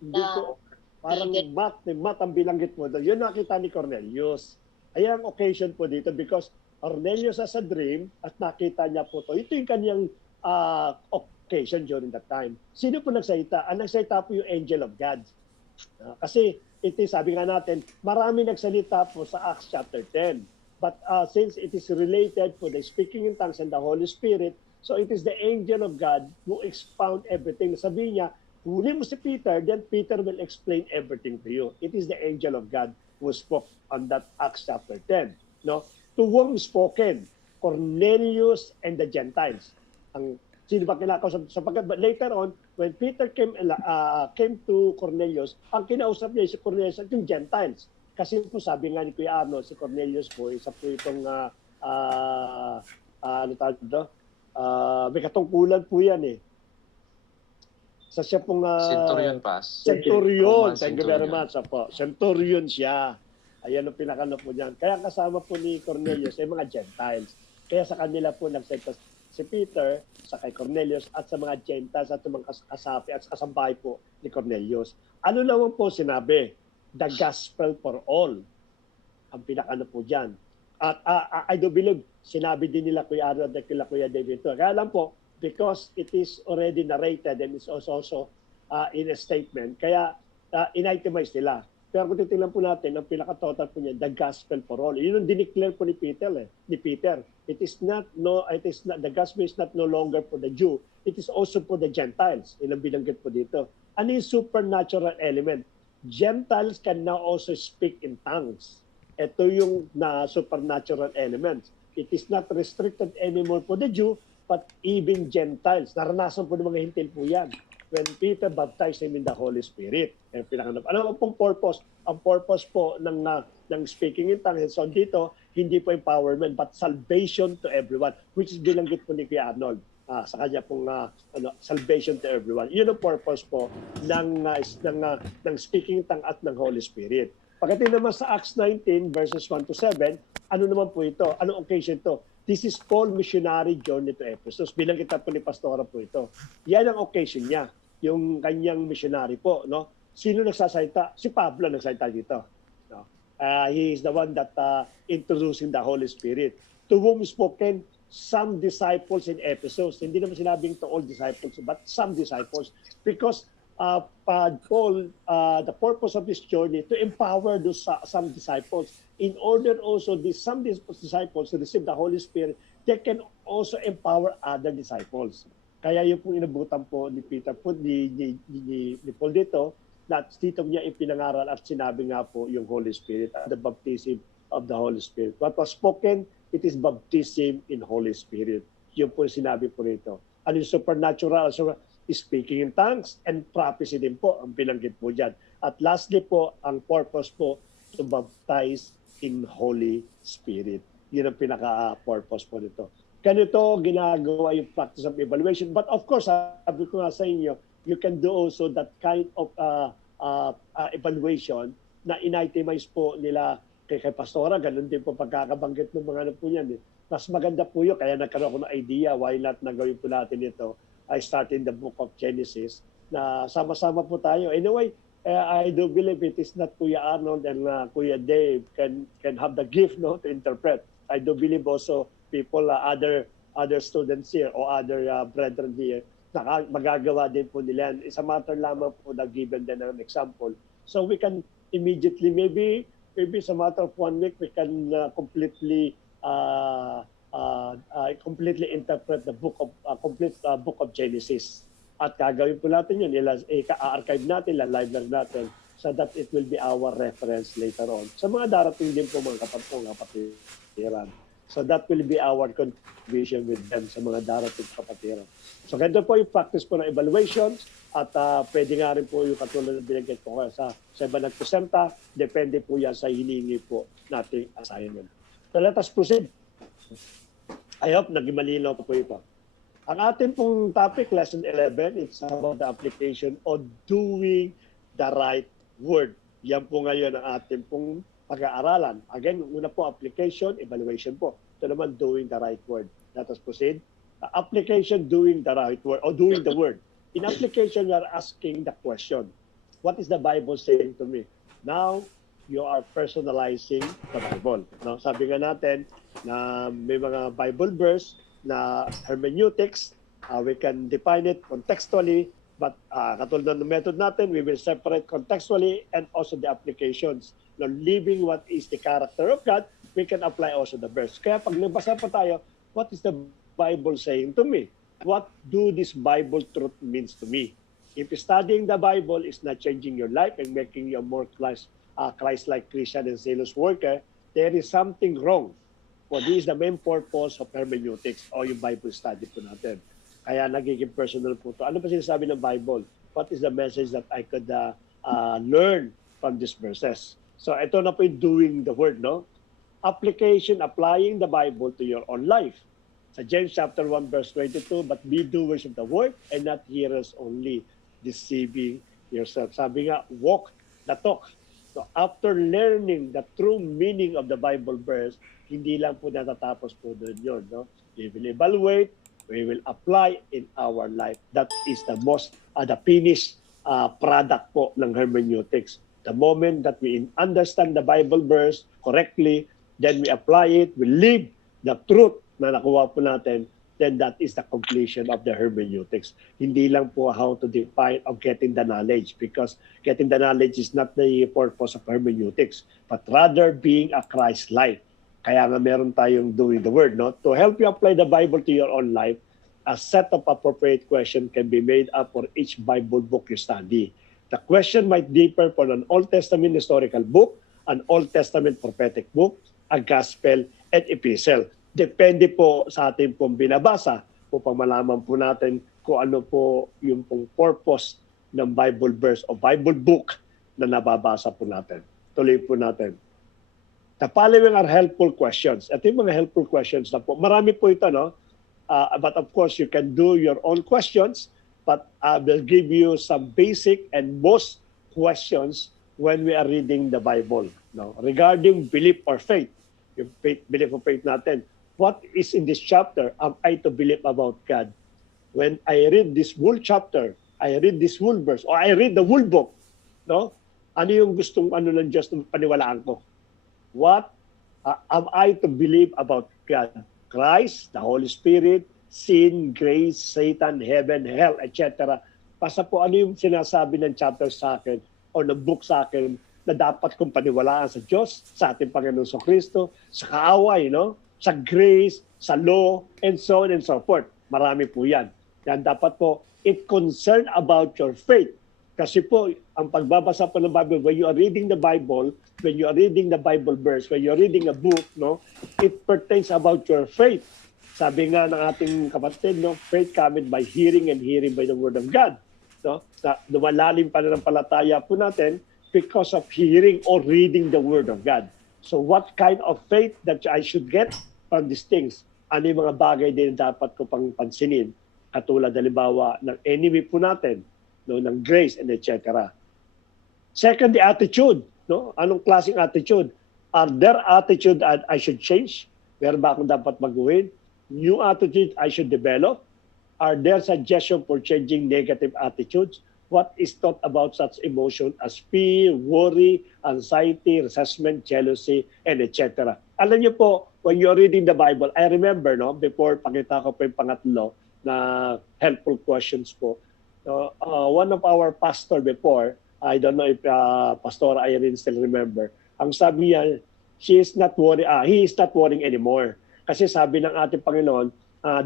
dito, parang mat ang bilanggit mo. Yun nakita ni Cornelius. Ayan ang occasion po dito because Cornelius has a dream at nakita niya po to. Ito yung kanyang occasion during that time. Sino po nagsalita? Ang nagsalita po yung angel of God. Kasi sabi nga natin, marami nagsalita po sa Acts chapter 10. But since it is related to the speaking in tongues and the Holy Spirit, so it is the angel of God who expound everything. Sabi niya, kunin mo si Peter, then Peter will explain everything to you. It is the angel of God who spoke on that Acts chapter 10. No? To whom spoken? Cornelius and the Gentiles. Sino ba kinakausap? Sapagkat later on, when Peter came to Cornelius, ang kinausap niya si Cornelius at yung Gentiles. Kasi po sabi nga ni Kuya Arnold, si Cornelius po, isa po itong, may katungkulan po yan eh. Sa siya pong... Centurion pass. Centurion, Roman thank you very centurion. much. Apo. Centurion siya. Ayan ang pinakano po niyan. Kaya kasama po ni Cornelius ay mga Gentiles. Kaya sa kanila po nagsalita si Peter, sa kay Cornelius, at sa mga Gentiles at sa mga kasapi at kasambahay po ni Cornelius. Ano naman po sinabi? The gospel for all. Ang pinakano po dyan. At I do believe, sinabi din nila Kuya Arnold at Kuya David ito. Kaya lang po, because it is already narrated and it's also in a statement, kaya in-itemize nila. Pero kung titignan po natin, ang pinaka-total po niya, the gospel for all. Yun ang dineclare po ni Peter. The gospel is not no longer for the Jew. It is also for the Gentiles. Yun ang binanggit po dito. Ano yung supernatural element? Gentiles can now also speak in tongues. Ito yung supernatural element. It is not restricted anymore for the Jew, but even Gentiles. Naranasan po ng mga hintil po yan. When Peter baptized him in the Holy Spirit. Ano pong purpose? Ang purpose po ng speaking in tongues so dito, hindi po empowerment, but salvation to everyone, which is bilanggit po ni Kuya Arnold. Sa kanya pong salvation to everyone. Yun ang purpose po ng speaking in tongues at ng Holy Spirit. Pagdating naman sa Acts 19 verses 1 to 7, ano naman po ito? Anong occasion to? This is Paul missionary journey to Ephesus. Bilang kita po ni Pastora po ito. Yan ang occasion niya, yung kanyang missionary po. No? Sino nagsasalita? Si Pablo nagsasalita dito. No? He is the one that introducing the Holy Spirit. To whom spoken some disciples in Ephesus. Hindi naman sinabing to all disciples, but some disciples. Because Paul, the purpose of this journey to empower those some disciples in order also some disciples to receive the Holy Spirit, they can also empower other disciples. Kaya yung pong inabutan po ni Peter po, ni Paul dito, that dito niya ipinangaral at sinabi nga po yung Holy Spirit at the baptism of the Holy Spirit. What was spoken, it is baptism in Holy Spirit. Yung po sinabi po rito. Ano yung supernatural? So, speaking in tongues and prophecy din po ang binanggit po dyan. At lastly po, ang purpose po to baptize in Holy Spirit. Yun ang pinaka-purpose po nito. Ganito ginagawa yung practice of evaluation. But of course, sabi ko nga sa inyo, you can do also that kind of evaluation na in-itemize po nila kay Pastora. Ganun din po pagkakabanggit ng mga ano po yan. Mas maganda po yun. Kaya nagkaroon ako ng idea why not nagawin po natin ito. I start in the book of Genesis na sama-sama po tayo. Anyway, I do believe it is not Kuya Arnold and Kuya Dave can have the gift to interpret. I do believe also people, other students here or other brethren here, magagawa din po nila. It's a matter lamang po na given them an example. So we can immediately, maybe it's a matter of 1 week, we can completely interpret the complete book of Genesis. At gagawin po natin yun, i-archive natin, live natin. so that it will be our reference later on. Sa mga darating din po mga kapatiran. So that will be our contribution with them sa mga darating kapatiran. So ganito po yung practice po ng evaluations at pwede nga rin po yung katulad ng binigay ko sa iba nagpresenta, depende po yan sa hiningi po nating assignment. So let us proceed. I hope naging malinaw po ito. Ang ating pong topic, lesson 11, it's about the application of doing the right word. Yan po ngayon ang ating pong pag-aaralan. Again, una po application, evaluation po. Ito naman doing the right word. Let us proceed. Application, doing the right word or doing the word. In application, you are asking the question, what is the Bible saying to me? Now, you are personalizing the Bible. No? Sabi nga natin na may mga Bible verse na hermeneutics, we can define it contextually, but katulad ng method natin, we will separate contextually and also the applications. Now, living what is the character of God, we can apply also the verse. Kaya pag nabasa pa tayo, what is the Bible saying to me? What do this Bible truth means to me? If studying the Bible is not changing your life and making you a more Christ-like Christian and zealous worker, there is something wrong. So this is the main purpose of hermeneutics o yung Bible study po natin. Kaya nagiging personal po ito. Ano pa sinasabi ng Bible? What is the message that I could learn from these verses? So ito na po yung doing the word, no? Application, applying the Bible to your own life. Sa James chapter 1 verse 22, but be doers of the word and not hearers only, deceiving yourself. Sabi nga, walk the talk. So after learning the true meaning of the Bible verse, hindi lang po natatapos po doon yun. No? We will evaluate, we will apply in our life. That is the most, the finished product po ng hermeneutics. The moment that we understand the Bible verse correctly, then we apply it, we live the truth na nakuha po natin, then that is the completion of the hermeneutics. Hindi lang po how to define of getting the knowledge, because getting the knowledge is not the purpose of hermeneutics, but rather being a Christ-like. Kaya nga meron tayong doing the word, no? To help you apply the Bible to your own life, a set of appropriate questions can be made up for each Bible book you study. The question might differ from an Old Testament historical book, an Old Testament prophetic book, a gospel, and epistle. Depende po sa ating pong binabasa upang malaman po natin kung ano po yung pong purpose ng Bible verse o Bible book na nababasa po natin. Tuloy po natin. The following are helpful questions. Ito yung mga helpful questions na po. Marami po ito, no? But of course, you can do your own questions, but I will give you some basic and most questions when we are reading the Bible. No? Regarding belief or faith, yung belief or faith natin, what is in this chapter am I to believe about God? When I read this whole chapter, I read this whole verse, or I read the whole book, no? Ano yung gustong ano ng Diyos na paniwalaan ko? What am I to believe about God? Christ, the Holy Spirit, sin, grace, Satan, heaven, hell, etc. Basta po ano yung sinasabi ng chapter sa akin o ng book sa akin na dapat kong paniwalaan sa Diyos, sa ating Panginoon sa Kristo, sa kaaway, no? Sa grace, sa law, and so on and so forth. Marami po yan. Yan dapat po, it concern about your faith. Kasi po, ang pagbabasa po ng Bible, when you are reading the Bible, when you are reading the Bible verse, when you are reading a book, no, it pertains about your faith. Sabi nga ng ating kapatid, no, faith cometh by hearing and hearing by the word of God. No? Na lumalalim pananampalataya po natin because of hearing or reading the word of God. So what kind of faith that I should get from these things? Ano yung mga bagay din dapat ko pang pansinin? Katulad halimbawa ng enemy po natin, no, ng grace and etc. Second, the attitude. No? Anong klaseng attitude? Are there attitude that I should change? Meron ba akong dapat baguhin? New attitude I should develop? Are there suggestions for changing negative attitudes? What is thought about such emotion as fear, worry, anxiety, resentment, jealousy, and etc.? Alam niyo po, when you're reading the Bible, I remember, no, before pakita ko po yung pangatlo na helpful questions po. One of our pastor before, I don't know if Pastor Irene still remember, ang sabi niya, he is not worrying anymore. Kasi sabi ng ating Panginoon,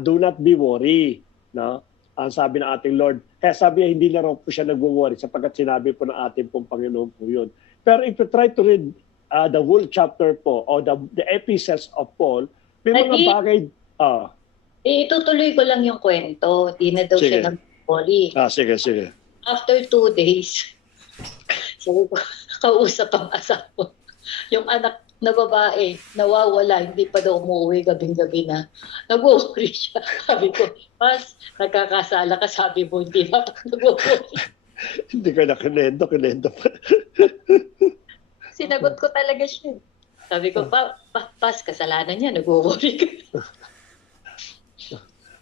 do not be worry. No? ang sabi ng ating Lord. Kaya sabi niya, hindi na raw po siya nag-worry sapagkat sinabi po ng ating pong Panginoon po yun. Pero if you try to read the whole chapter po or the epistles of Paul, may mga Adi, bagay... itutuloy ko lang yung kwento. Di na daw Sige. siya nag-worry. Sige. After 2 days, sabi ko, kausap ang asawa. Yung anak na babae, nawawala, hindi pa daw umuwi gabing-gabi na. Nag-worry siya. Sabi ko, Mas, nagkakasala ka, sabi mo, hindi na nag-worry. Hindi ko na kinendo pa. Sinagot ko talaga siya. Sabi ko, Pas, kasalanan niya, nag-worry ka.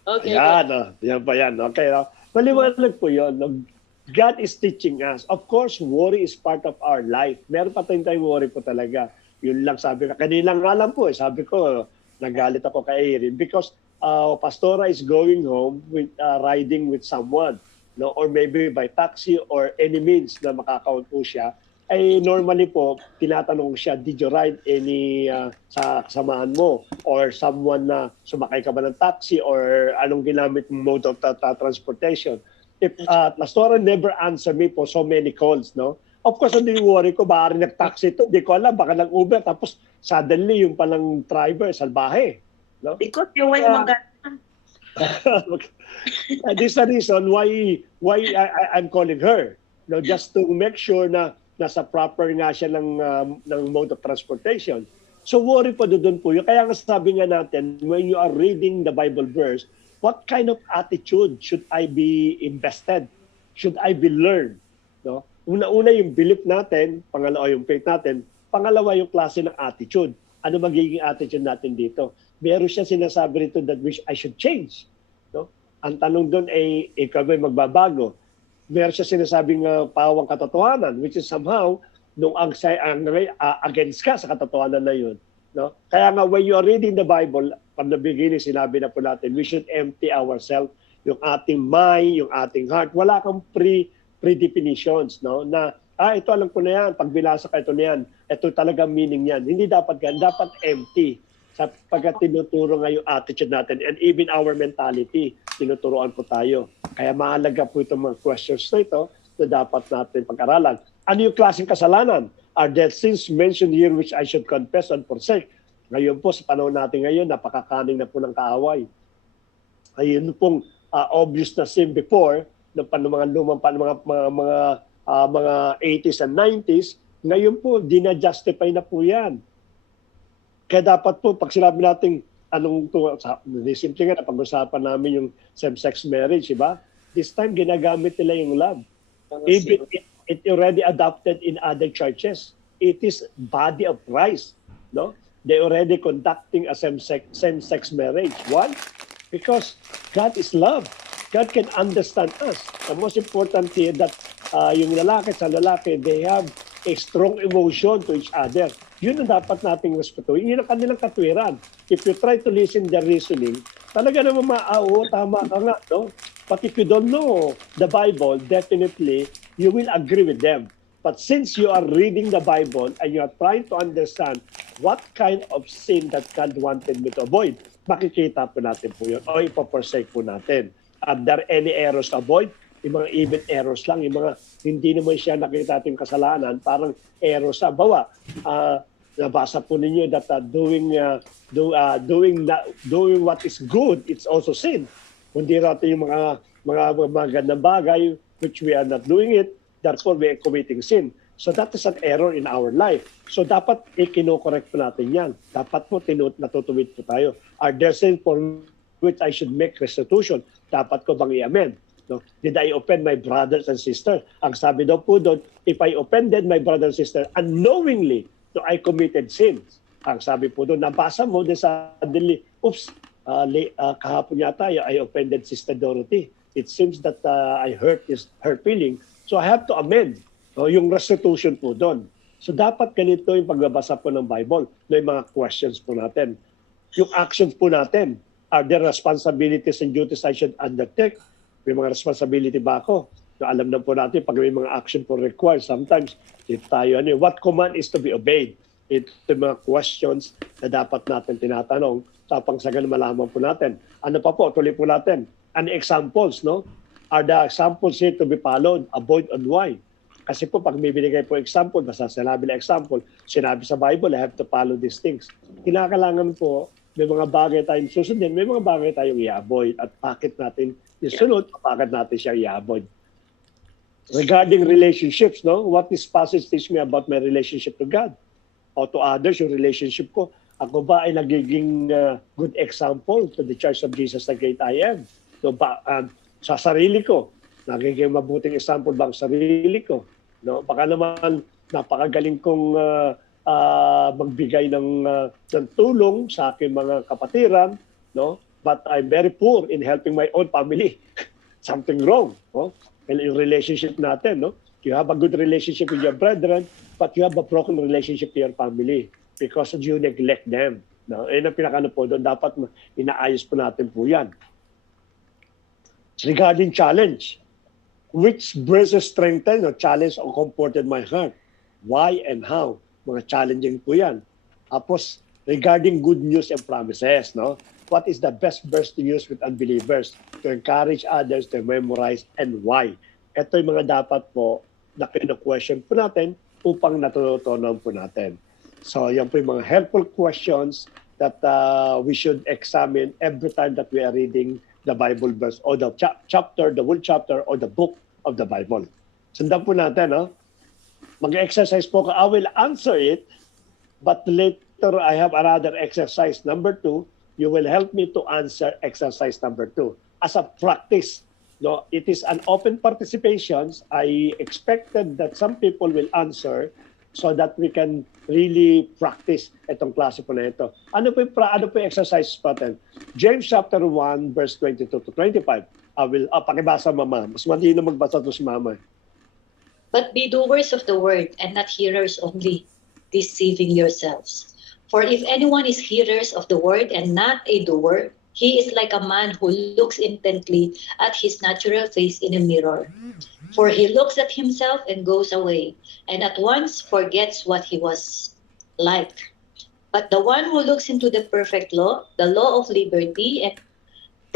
Okay. Yan pa yan. Okay, maliwanag po yun. God is teaching us. Of course, worry is part of our life. Meron pa tayong worry po talaga. Yun lang sabi ko. Kanina nga lang po, sabi ko, nagalit ako kay Erin because Pastora is going home with riding with someone, no, or maybe by taxi or any means na makakaunt po siya. Ay normally po, tinatanong siya, did you ride any sa kasamaan mo? Or someone na sumakay ka ba ng taxi or anong ginamit mode of transportation? If Pastora never answer me po so many calls, no? Of course, hindi worry ko, baka rin nag-taxi to, di ko alam, baka nag-Uber, tapos suddenly yung palang driver, salbahe. No? Because you went maganda. This is the reason why I'm calling her. No, just to make sure na nasa proper nga siya ng mode of transportation. So worry po doon po yun. Kaya nga sabi nga natin, when you are reading the Bible verse, what kind of attitude should I be invested? Should I be learned? No? Una-una yung belief natin, pangalawa yung faith natin, pangalawa yung klase ng attitude. Ano magiging attitude natin dito? Meron siya sinasabi rito that which I should change. No? Ang tanong doon ay, ikaw ba'y magbabago? Meron siya sinasabing pawang katotohanan, which is somehow, nung against ka sa katotohanan na yun. No? Kaya nga, when you are reading the Bible, from the beginning, sinabi na po natin, we should empty ourselves, yung ating mind, yung ating heart. Wala kang pre-definitions, no? Na, ito alam ko na yan, pag binasa ka ito na yan, ito talaga meaning yan. Hindi dapat gan, dapat empty. Sapagkat tinuturo nga yung attitude natin and even our mentality, tinuturoan po tayo. Kaya mahalaga po itong mga questions na ito na dapat natin pag-aralan. Ano yung klaseng kasalanan? Are there sins mentioned here which I should confess and forsake? Ngayon po, sa panahon natin ngayon, napakakaning na po ng kaaway. Ayun pong obvious na sin before, mga lumang mga 80s and 90s, ngayon po, dina-justify na po yan. Kaya dapat po, pag sinabi natin, simple nga, pag-usapan namin yung same-sex marriage, diba? This time, ginagamit nila yung love. Even it already adopted in other churches. It is body of Christ. No? They already conducting a same-sex marriage. Why? Because God is love. God can understand us. The most important here that yung lalaki sa lalaki, they have a strong emotion to each other. Yun ang dapat nating respetuhin. Yun ang kanilang katwiran. If you try to listen their reasoning, talaga naman tama ka nga, no? But if you don't know the Bible, definitely, you will agree with them. But since you are reading the Bible and you are trying to understand what kind of sin that God wanted me to avoid, makikita po natin po yun o ipaforsake po natin. Are there any errors to avoid? Yung mga even errors lang, yung mga hindi naman siya nakita natin kasalanan, parang errors sa bawa. Nabasa po ninyo that doing what is good, it's also sin. Kundi natin yung mga magandang bagay which we are not doing it, therefore we are committing sin. So that is an error in our life. So dapat ikino-correct po natin yan. Dapat po natutuwid po tayo. Are there sins for which I should make restitution? Dapat ko bang i-amend? No? Did I offend my brothers and sisters? Ang sabi daw po doon, if I offended my brother and sister unknowingly, so I committed sins. Ang sabi po doon, nabasa mo, then suddenly, oops, kahapon yata, I offended Sister Dorothy. It seems that I hurt her feeling. So I have to amend yung restitution po doon. So dapat ganito yung pagbabasa po ng Bible. May mga questions po natin. Yung actions po natin, are there responsibilities and duties I should undertake? May mga responsibility ba ako? So alam na po natin, pag may mga action po required, sometimes, if tayo, what command is to be obeyed? Ito yung mga questions na dapat natin tinatanong. Tapang sa ganun malaman po natin. Ano pa po? Tuloy po natin. and examples, no? Are the examples here to be followed? Avoid and why? Kasi po, pag may binigay po example, basta sinabi na example, sinabi sa Bible, I have to follow these things. Kinakailangan po, may mga bagay tayong susundin, may mga bagay tayong i-avoid. At bakit natin isunod, bakit natin siya i-avoid. Regarding relationships, no? What this passage teach me about my relationship to God? O to others, yung relationship ko. Ako ba ay nagiging good example to the Church of Jesus the Great I Am? So, sa sarili ko, nagiging mabuting example ba ang sarili ko? No? Baka naman napakagaling kong magbigay ng tulong sa aking mga kapatiran, no? But I'm very poor in helping my own family. Something wrong. No? Yung relationship natin, no? You have a good relationship with your brethren, but you have a broken relationship to your family because you neglect them. No? Yan ang pinakano po doon. Dapat inaayos po natin po yan. Regarding challenge, which verses strengthen or challenge or comforted my heart? Why and how? Mga challenging po yan. Tapos, regarding good news and promises, no? What is the best verse to use with unbelievers? To encourage others to memorize and why? Ito yung mga dapat po na question po natin upang natutunan po natin. So, yan po yung mga helpful questions that we should examine every time that we are reading the Bible verse or the chapter, the whole chapter or the book of the Bible. Sundan po natin, no? Mag-exercise po ka. I will answer it, but later I have another exercise. Number 2, you will help me to answer exercise number 2. As a practice, no, it is an open participation. I expected that some people will answer so that we can really practice itong klase po na ito. Ano po yung exercise natin? James chapter 1, verse 22 to 25. I will, pakibasa mama. Mas matino magbasa to si mama. But be doers of the word and not hearers only, deceiving yourselves. For if anyone is hearers of the word and not a doer, he is like a man who looks intently at his natural face in a mirror. For he looks at himself and goes away, and at once forgets what he was like. But the one who looks into the perfect law, the law of liberty, and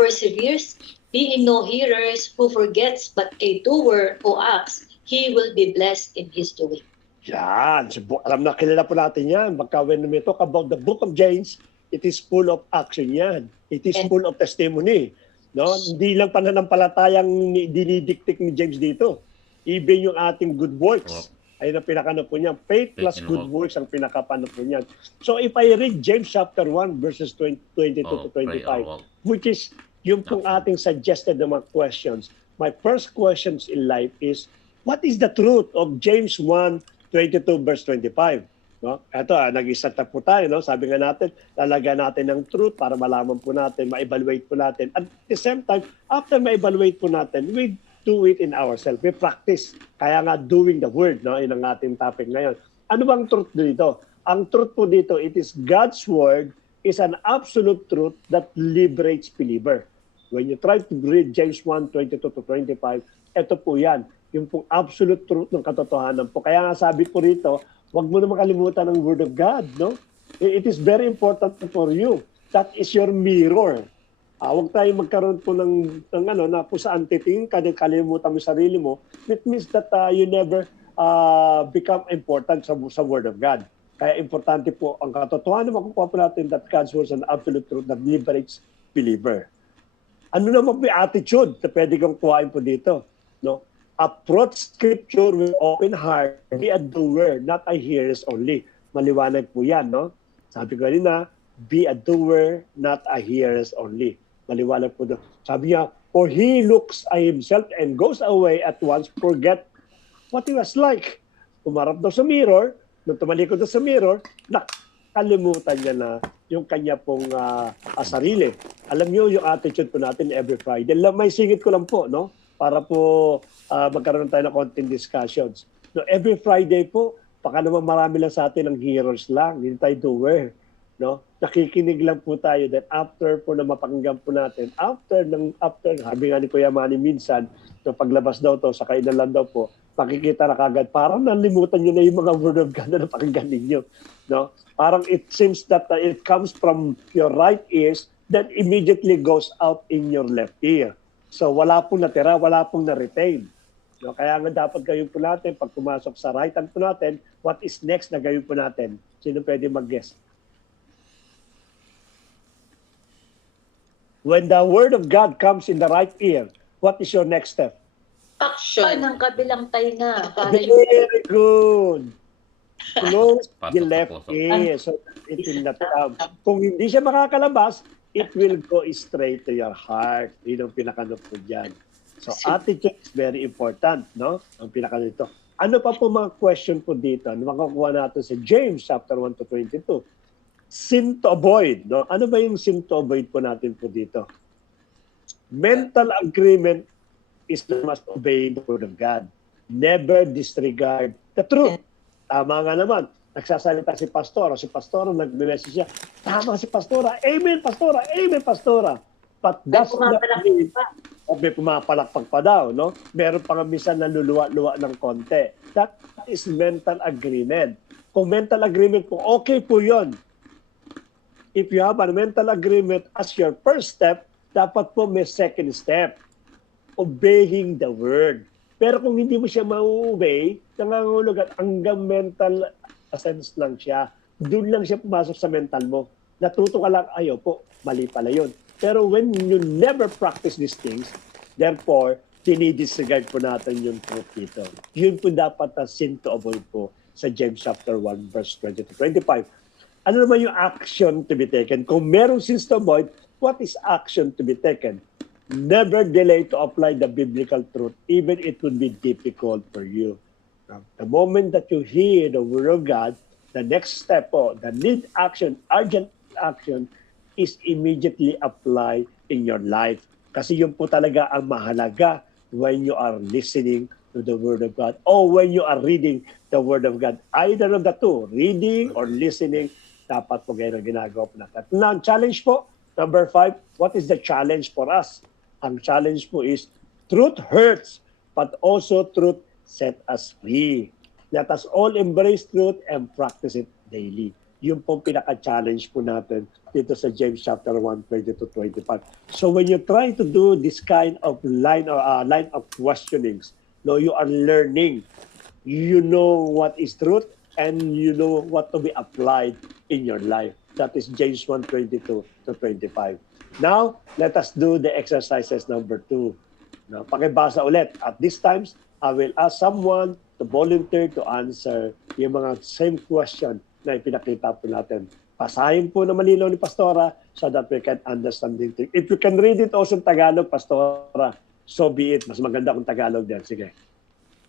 perseveres, being no hearers who forgets, but a doer who acts, he will be blessed in his doing. Yan. Alam na, kilala po natin yan. When we talk about the book of James, it is full of action yan. It is full of testimony. No? Hindi lang pananampalatayang dinidiktik ni James dito. Even yung ating good works. Ay na pinakano po niyan. Faith plus good works ang pinakapano po niyan. So if I read James chapter 1 verses 22 to 25, which is yung pong ating suggested na mga questions. My first questions in life is, what is the truth of James 1:22 verse 25? No? Ito, nag-isat na po tayo. No? Sabi nga natin, lalagyan natin ng truth para malaman po natin, ma-evaluate po natin. At the same time, after ma-evaluate po natin, we do it in ourselves. We practice. Kaya nga, doing the word. No? Yun ang ating topic ngayon. Ano bang truth dito? Ang truth po dito, it is God's word is an absolute truth that liberates believer. When you try to read James 1:22 to 25, ito po yan. Yung pong absolute truth ng katotohanan po. Kaya nga sabi ko rito, huwag mo na makalimutan ang Word of God, no? It is very important for you. That is your mirror. Huwag tayo magkaroon po ng na kung saan titingin ka, kalimutan mo sarili mo. It means that you never become important sa Word of God. Kaya importante po ang katotohanan, makukuha po natin that God's Word is an absolute truth that liberates believer. Ano naman po yung attitude na pwede kong kuhain po dito, no? Approach Scripture with open heart, be a doer, not a hearers only. Maliwanag po yan, no? Sabi ko kanina, be a doer, not a hearers only. Maliwanag po doon. Sabi niya, for he looks at himself and goes away at once, forget what he was like. Umarap daw sa mirror, nung tumalikod daw sa mirror, nakalimutan niya na yung kanya pong sarili. Alam niyo yung attitude po natin every Friday. May singit ko lang po, no? Para po magkaroon tayo ng konting discussions. No, every Friday po, baka naman marami lang sa atin ng hearers lang, hindi tayo doer. No? Nakikinig lang po tayo that after po na mapakinggan po natin, after, sabi nga ni Kuya Manny minsan, no, paglabas daw to, sa kainan lang daw po, makikita na kagad, parang nalimutan nyo na yung mga word of God na napakinggan ninyo. No? Parang it seems that it comes from your right ears, that immediately goes out in your left ear. So wala pong natira, wala pong na-retain. No, kaya nga dapat gawin po natin, pag pumasok sa right hand po natin, what is next na gawin po natin? Sino pwede mag-guess? When the word of God comes in the right ear, what is your next step? Action. ng kabilang tainga. Para yung Very good. Close the Pasok sa left puso. ear so that it will not come. Kung hindi siya makakalabas, it will go straight to your heart. Yun ang pinakano po dyan. So attitude is very important, no? Ang pinakano ito. Ano pa po mga question po dito? Ano makakuha natin sa James chapter 1 to 22? Sin to avoid, no? Ano ba yung sin to avoid po natin po dito? Mental agreement is to must obey the word of God. Never disregard the truth. Tama nga naman. Nagsasalita si pastor, si pastor nag-message siya, tama si pastora, amen pastora, amen pastora. But that's not mean, may pumapalakpak pa daw, no? Meron pa nga minsan naluluwa-luwa ng konti. That is mental agreement. Kung mental agreement po, okay po yun. If you have a mental agreement as your first step, dapat po may second step. Obeying the word. Pero kung hindi mo siya ma-obey, nangangulugan hanggang mental sense lang siya. Doon lang siya pumasok sa mental mo. Natuto ka lang, ayaw po, mali pala yun. Pero when you never practice these things, therefore, dinidisregard po natin yung truth dito. Yun po dapat na sin to avoid po sa James chapter 1, verse 20 to 25. Ano naman yung action to be taken? Kung merong sins to avoid, what is action to be taken? Never delay to apply the biblical truth, even it would be difficult for you. The moment that you hear the word of God, the next step po, the need action, urgent action, is immediately apply in your life. Kasi yun po talaga ang mahalaga when you are listening to the word of God or when you are reading the word of God. Either of the two, reading or listening, dapat po ganyan ang ginagawa po natin. Now, challenge po, number 5, what is the challenge for us? Ang challenge po is, truth hurts, but also truth set us free. Let us all embrace truth and practice it daily. Yun po pinaka-challenge po natin dito sa James chapter 1, 20-25. So when you try to do this kind of line of questionings, no, you are learning. You know what is truth and you know what to be applied in your life. That is James 1, 22-25. Now, let us do the exercises number 2. Now, pakibasa ulit. At these times, I will ask someone to volunteer to answer yung mga same question na ipinakita po natin. Pasahin po na malinaw ni Pastora so that we can understand it. If you can read it also in Tagalog, Pastora, so be it. Mas maganda kung Tagalog din. Sige.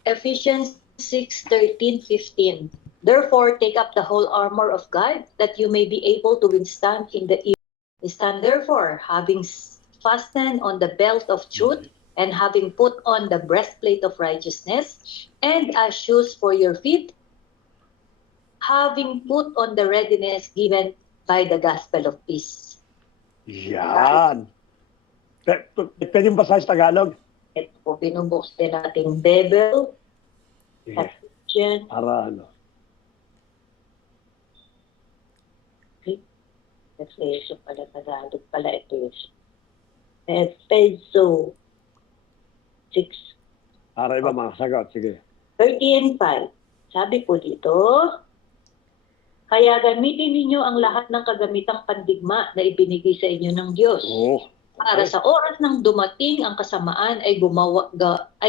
Ephesians 6:13-15. Therefore, take up the whole armor of God, that you may be able to withstand in the evil. Stand therefore, having fastened on the belt of truth, and having put on the breastplate of righteousness, and as shoes for your feet, having put on the readiness given by the gospel of peace. Yan. Pwede mo basahin sa Tagalog? Ito po, binubuks din natin Bible, Sige. Ephesians, Para ano. Efeso pala, Tagalog pala ito. Efeso 6, Para iba mga sagot. Sige. 30 and 5. Sabi po dito, kaya gamitin ninyo ang lahat ng kagamitang pandigma na ibinigay sa inyo ng Diyos. Oh. Para sa oras ng dumating ang kasamaan ay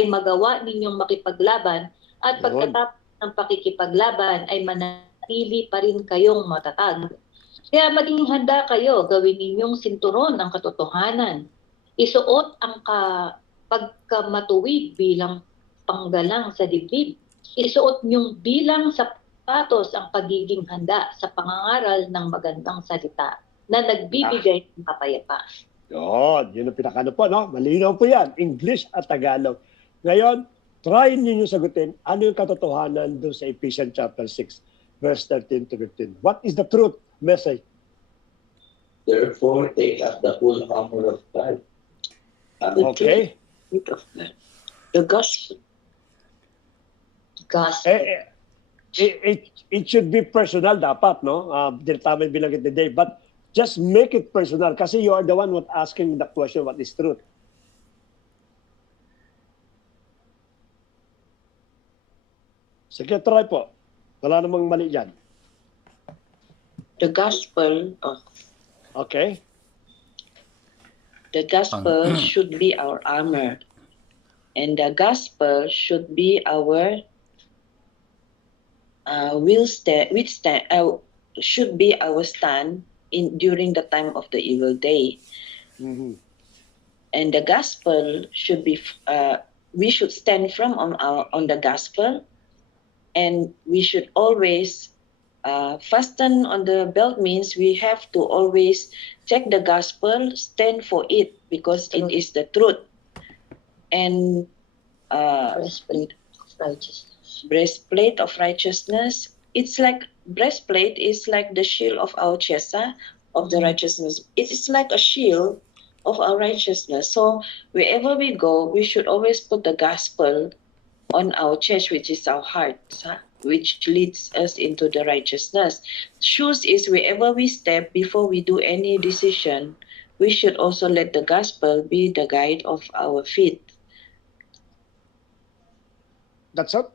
magawa ninyong makipaglaban at Yun. pagkatapos ng pakikipaglaban ay manatili pa rin kayong matatag. Kaya maging handa kayo, gawin ninyong sinturon ang katotohanan. Isuot ang pagkamatuwid bilang panggalang sa dibdib. Isuot niyong bilang sapatos ang pagiging handa sa pangangaral ng magandang salita na nagbibigay ng kapayapaan. Yun ang pinakano po, no? Malinaw po yan. English at Tagalog. Ngayon, try ninyo sagutin ano yung katotohanan doon sa Ephesians chapter 6, verse 13-15. What is the truth message? Therefore, take up the full armor of God. Okay? The gospel. Gospel. It should be personal dapat, no? Tama yung binanggit ni Dave. But just make it personal kasi you are the one what asking the question what is truth. Sige, try po. Wala namang mali dyan. The gospel, Okay? the gospel should be our armor, and the gospel should be our should be our stand in during the time of the evil day. Mhm. And the gospel should be we should stand firm on the gospel, and we should always fasten on the belt means we have to always check the gospel, stand for it because it is the truth. And Breastplate of righteousness. breastplate of righteousness, it's like breastplate is like the shield of our chest, of the righteousness. It is like a shield of our righteousness. So wherever we go, we should always put the gospel on our chest, which is our heart, which leads us into the righteousness. Shoes is wherever we step, before we do any decision, we should also let the gospel be the guide of our feet. That's all?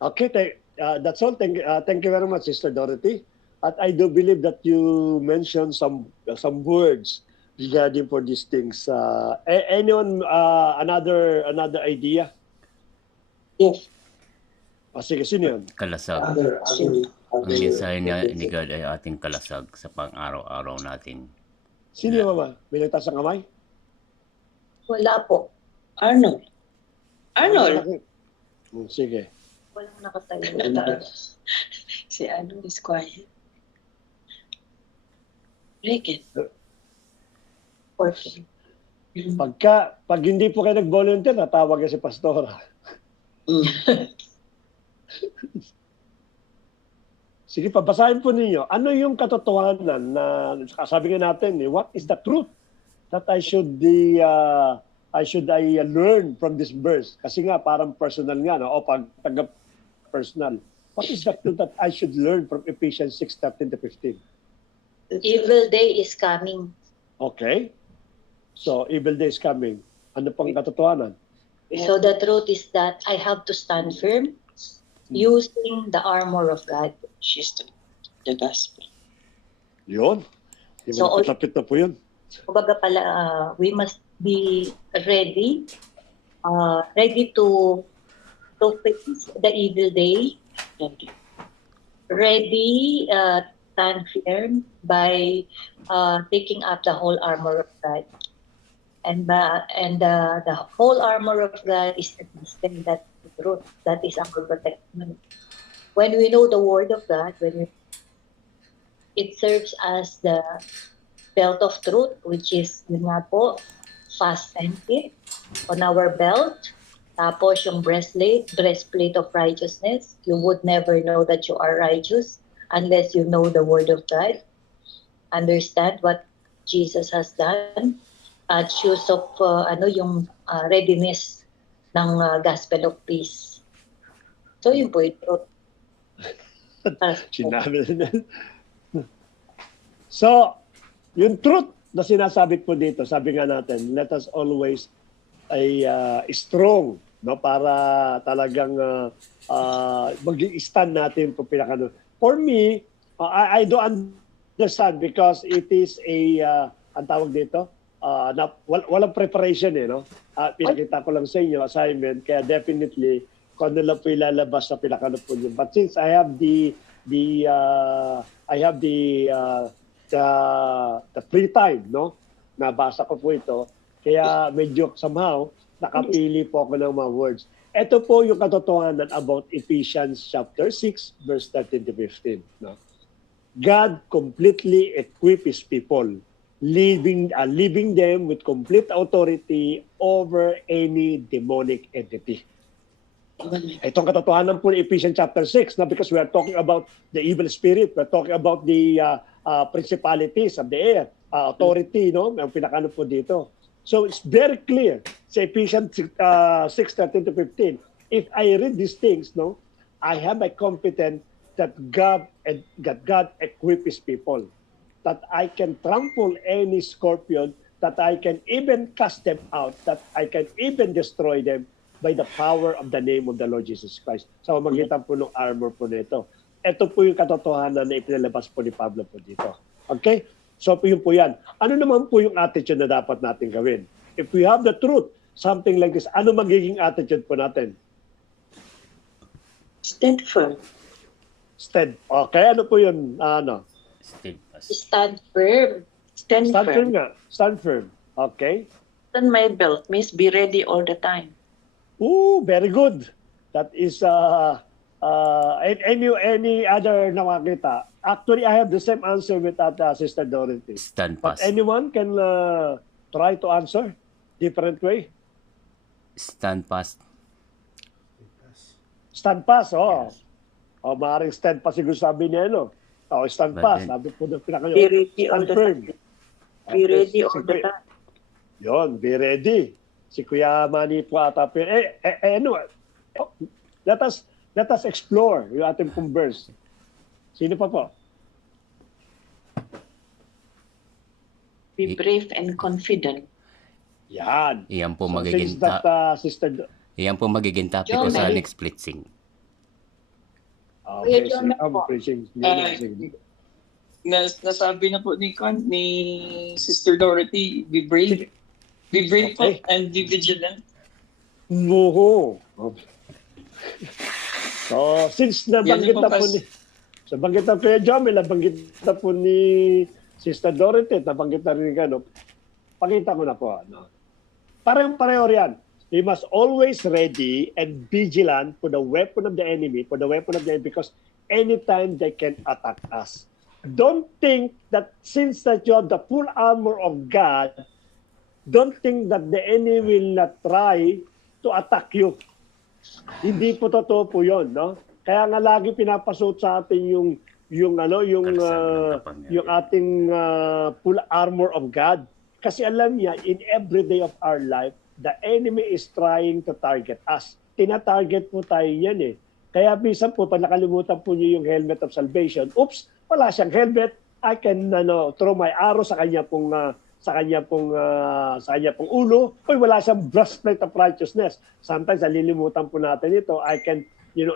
Okay, that's all. Thank you very much, Sister Dorothy. At I do believe that you mentioned some words regarding for these things. Anyone another idea? Yes. Sige, sino yun? Kalasag. Ang mensahe ni God ay ating kalasag sa pang-araw-araw natin. Sino yung mama? May nagtaas ang kamay? Wala po. Arnold. Sige. Walang nakatayo. Si Arnold is quiet. Regan. Perfect. Pag hindi po kayo nag-volunteer, natawag si Pastora. Sige, pabasahin po ninyo. Ano yung katotohanan na sabi nga natin, what is the truth that I should learn from this verse? Kasi nga parang personal nga, no? O pag taga-personal. What is the truth that I should learn from Ephesians 6:13 to 15? Evil day is coming. Okay. So, evil day is coming. Ano pang katotohanan? So the truth is that I have to stand firm using the armor of God. She's the gospel. Yun. So, Lapit na po yun. Kumbaga pala, we must be ready to face the evil day, ready, stand firm by taking up the whole armor of God. And the whole armor of God is the system, that's the truth, that is our protection. When we know the word of God, it serves as the belt of truth, which is yun nga po, fasten it on our belt. Tapos yung breastplate of righteousness. You would never know that you are righteous unless you know the word of God. Understand what Jesus has done. At shoes of yung readiness ng gospel of peace. So yun po ito. Sinabi na. So, yung truth na sinasabi po dito, sabi nga natin, let us always ay strong, no, para talagang mag-stand natin po pinakano. For me, I do understand because it is ang tawag dito, walang preparation no? Pinakita ko lang sa inyo, assignment, kaya definitely, kung ano lang po ilalabas sa pinakano po yun. But since I have the free time, no? Nabasa ko po ito. Kaya medyo somehow nakapili po ako ng mga words. Ito po yung katotohanan about Ephesians chapter 6 verse 13 to 15, no? God completely equipped His people, leaving them with complete authority over any demonic entity. Itong katotohanan po ng Ephesians chapter 6, na because we are talking about the evil spirit, we're talking about the principalities of the air, authority, no? Ang pinakano po dito. So it's very clear sa Ephesians 6:13 to 15. If I read these things, no, I have a confidence that God equipped His people, that I can trample any scorpion, that I can even cast them out, that I can even destroy them by the power of the name of the Lord Jesus Christ. Sa pamamagitan po ng armor po nito. Ito po yung katotohanan na ipinalabas po ni Pablo po dito. Okay? So yun po yan. Ano naman po yung attitude na dapat natin gawin? If we have the truth, something like this, ano magiging attitude po natin? Stand firm. Stand. Okay, ano po yun? Steadfast. Stand firm. Stand Stand firm firm. nga. Stand firm. Okay? Stand my belt means be ready all the time. Ooh, very good. That is any other nakakita. Actually, I have the same answer with that Sister Dorothy. Stand But fast. anyone can try to answer different way. Stand fast. Stand pass, oh. Yes. O, maaaring stand pass siguro sabi niya, no? O, stand But pass. then- Sabi po ng pinaka Be ready all stand the firm. time. Be ready all the time. Yun, be ready. Si Kuya Manny po ata. Ano, let us explore yung ating pong verse. Sino pa po? Be brave and confident. Yan. Iyan po So, magiging that, Sister... iyan po magiging topic John, ko sa Mary. next splitsing. Kuya Okay, John, sige. po. Preaching. Sige. Nasabi na po ni Sister Dorothy, be brave. Be brave Okay. po and be vigilant. Muho. So, since nabanggit Yan yung na po papas- ni... So, banggit na Kuya Jomel, nabanggit na po ni Sister Dorothy, nabanggit na rin ano, pakita ko na po. Ano. Parang-pareho riyan. We must always ready and vigilant for the weapon of the enemy, because anytime they can attack us. Don't think that since that you have the full armor of God, don't think that the enemy will not try to attack you. Hindi po totoo po 'yon, no? Kaya nga lagi pinapasuot sa atin yung Kalasag ng kapangyarihan. yung ating full armor of God. Kasi alam niya, in every day of our life, the enemy is trying to target us. Tina-target po tayo yan eh. Kaya minsan po, pag nakalimutan po niyo yung helmet of salvation, oops, wala siyang helmet, I can throw my arrow sa kanya pong ulo, o wala siyang breastplate of righteousness. Sometimes nalilimutan po natin ito, I can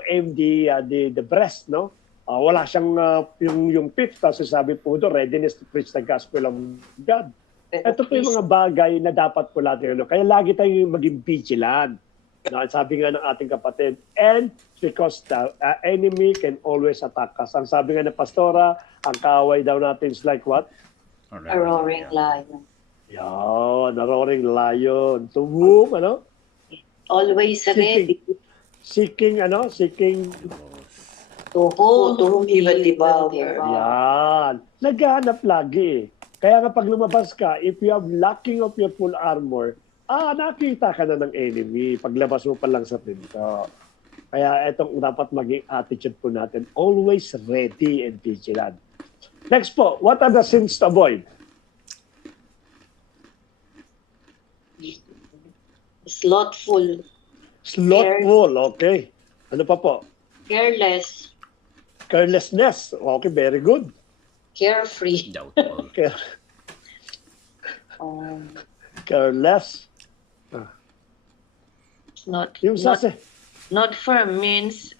aim the breast, no? Wala siyang yung fifth, kasi sabi po doon, readiness to preach the gospel of God. Ito po yung mga bagay na dapat po natin. Kaya lagi tayong maging vigilant. Sabi nga ng ating kapatid, and because the enemy can always attack us. Ang sabi nga ng pastora, ang kaaway daw natin is like what? A roaring lion. Yan, a roaring lion. To whom, Always ready. Seeking, To whom he will devour. yan. Naghahanap lagi eh. Kaya nga pag lumabas ka, if you have lacking of your full armor, nakita ka na ng enemy. Paglabas mo pa lang sa pinto. Kaya itong dapat maging attitude po natin. Always ready and vigilant. Next po, what are the sins to avoid? Slothful. Slothful, okay. Ano pa po? Careless. Carelessness, okay, very good. Carefree. Doubtful. Careless. Yung Not firm means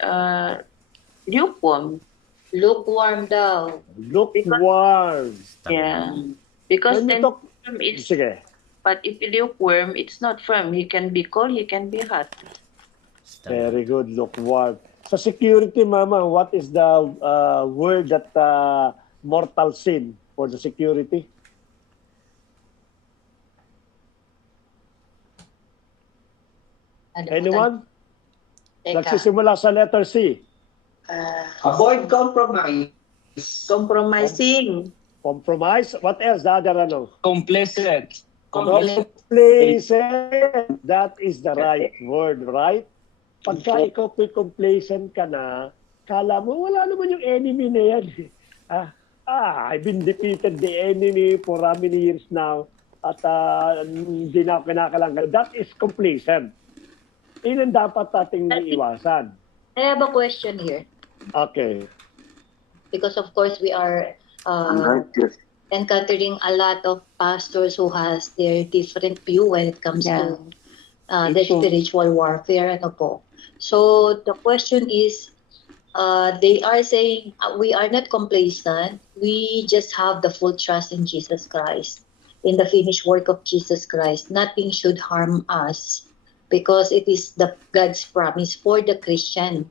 lukewarm. Lukewarm daw. lukewarm. Yeah. Because When we then talk, firm is, sige. but if lukewarm, it's not firm. He can be cold, he can be hot. Very good, lukewarm. Sa security, Mama, what is the word that mortal sin for the security? Anyone? Teka. Nagsisimula sa letter C. Avoid compromise. Compromising. Compromise. What else? The other ano? Complacent. Complacent. That is the right word, right? Pagka ikaw complacent ka na, kala mo, wala naman yung enemy na yan. I've been defeated the enemy for how many years now at hindi na ako kinakalanggal. That is complacent. Yun ang dapat nating iwasan. I have a question here. Okay. Because of course we are encountering a lot of pastors who has their different view when it comes Yeah. to the spiritual warfare, ano po. So the question is, they are saying we are not complacent. We just have the full trust in Jesus Christ, in the finished work of Jesus Christ. Nothing should harm us because it is the God's promise for the Christian.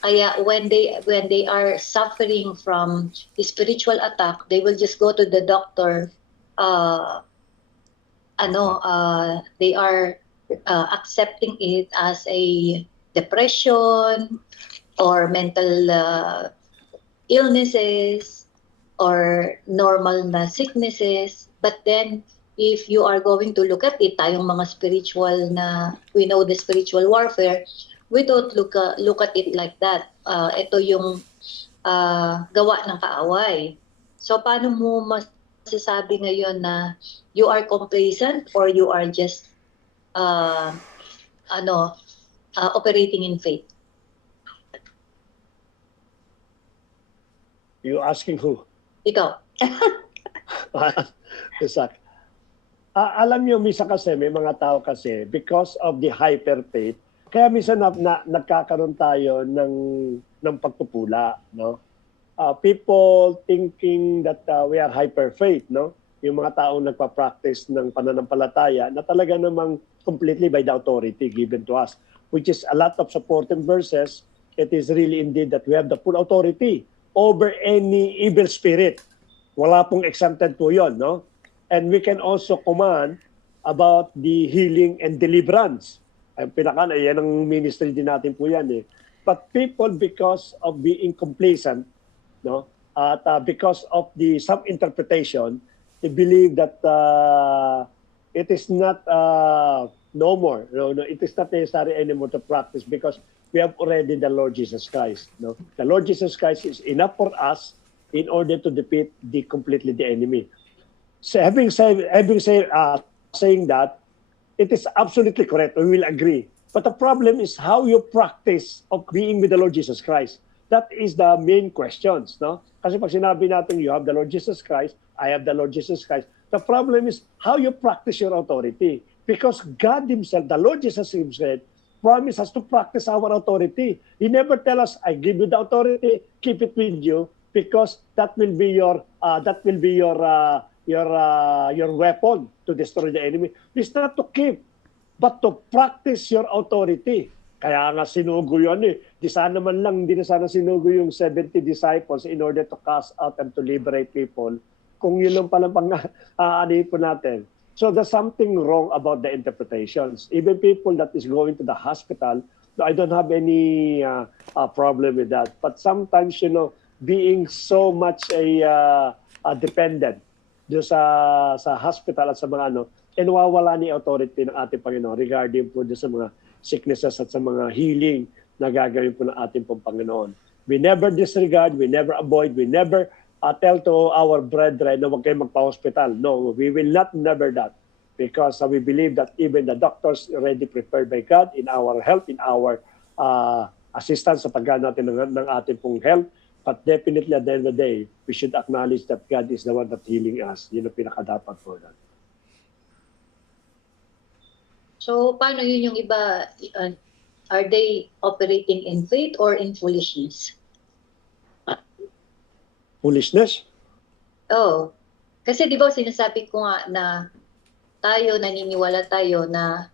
Kaya when they are suffering from spiritual attack, they will just go to the doctor. They are accepting it as a depression or mental illnesses or normal na sicknesses. But then, if you are going to look at it, tayong mga spiritual na, we know the spiritual warfare, we don't look at it like that. Ito yung gawa ng kaaway. So, paano mo masasabi ngayon na you are complacent or you are just operating in faith? You asking who? Ikaw. Isak. Alam niyo, misa kasi, may mga tao kasi, because of the hyper faith, kaya minsan nagkakaroon tayo ng pagpupula, no? People thinking that we are hyper faith, no? Yung mga taong nagpa-practice ng pananampalataya na talaga namang completely by the authority given to us, which is a lot of supporting verses. It is really indeed that we have the full authority over any evil spirit. Wala pong exempted po yun, no? And we can also command about the healing and deliverance. Ang yan ang ministry din natin po yan eh. But people, because of being complacent, no? At because of the some interpretation, they believe that it is not no more. No, it is not necessary anymore to practice because we have already the Lord Jesus Christ. No, the Lord Jesus Christ is enough for us in order to defeat completely the enemy. So saying that, it is absolutely correct. We will agree. But the problem is how you practice of being with the Lord Jesus Christ. That is the main questions, no? Kasi pag sinabi natin you have the Lord Jesus Christ, I have the Lord Jesus Christ. The problem is how you practice your authority. Because God Himself, the Lord Jesus Himself, promised us to practice our authority. He never tell us, I give you the authority, keep it with you, because that will be your weapon to destroy the enemy. It's not to keep, but to practice your authority. Kaya nga sinugo yun eh. Di sana man lang, hindi na sana sinugo yung 70 disciples in order to cast out and to liberate people. Kung yun lang palang pang-aanin po natin. So there's something wrong about the interpretations. Even people that is going to the hospital, I don't have any problem with that. But sometimes, being so much dependent doon sa hospital at sa mga nawawala ni authority ng ating Panginoon regarding po doon sa mga sicknesses at sa mga healing na gagawin po ng ating pong Panginoon. We never disregard, we never avoid, we never tell to our brethren na huwag kayo magpa-hospital. No, we will not never that. Because we believe that even the doctors already prepared by God in our health, in our assistance sa paggaan natin ng ating pong health. But definitely at the end of the day, we should acknowledge that God is the one that healing us. Yun ang pinakadapat po natin. So, paano yun yung iba? Are they operating in faith or in foolishness? Foolishness? Oh, kasi di ba sinasabi ko nga na naniniwala tayo na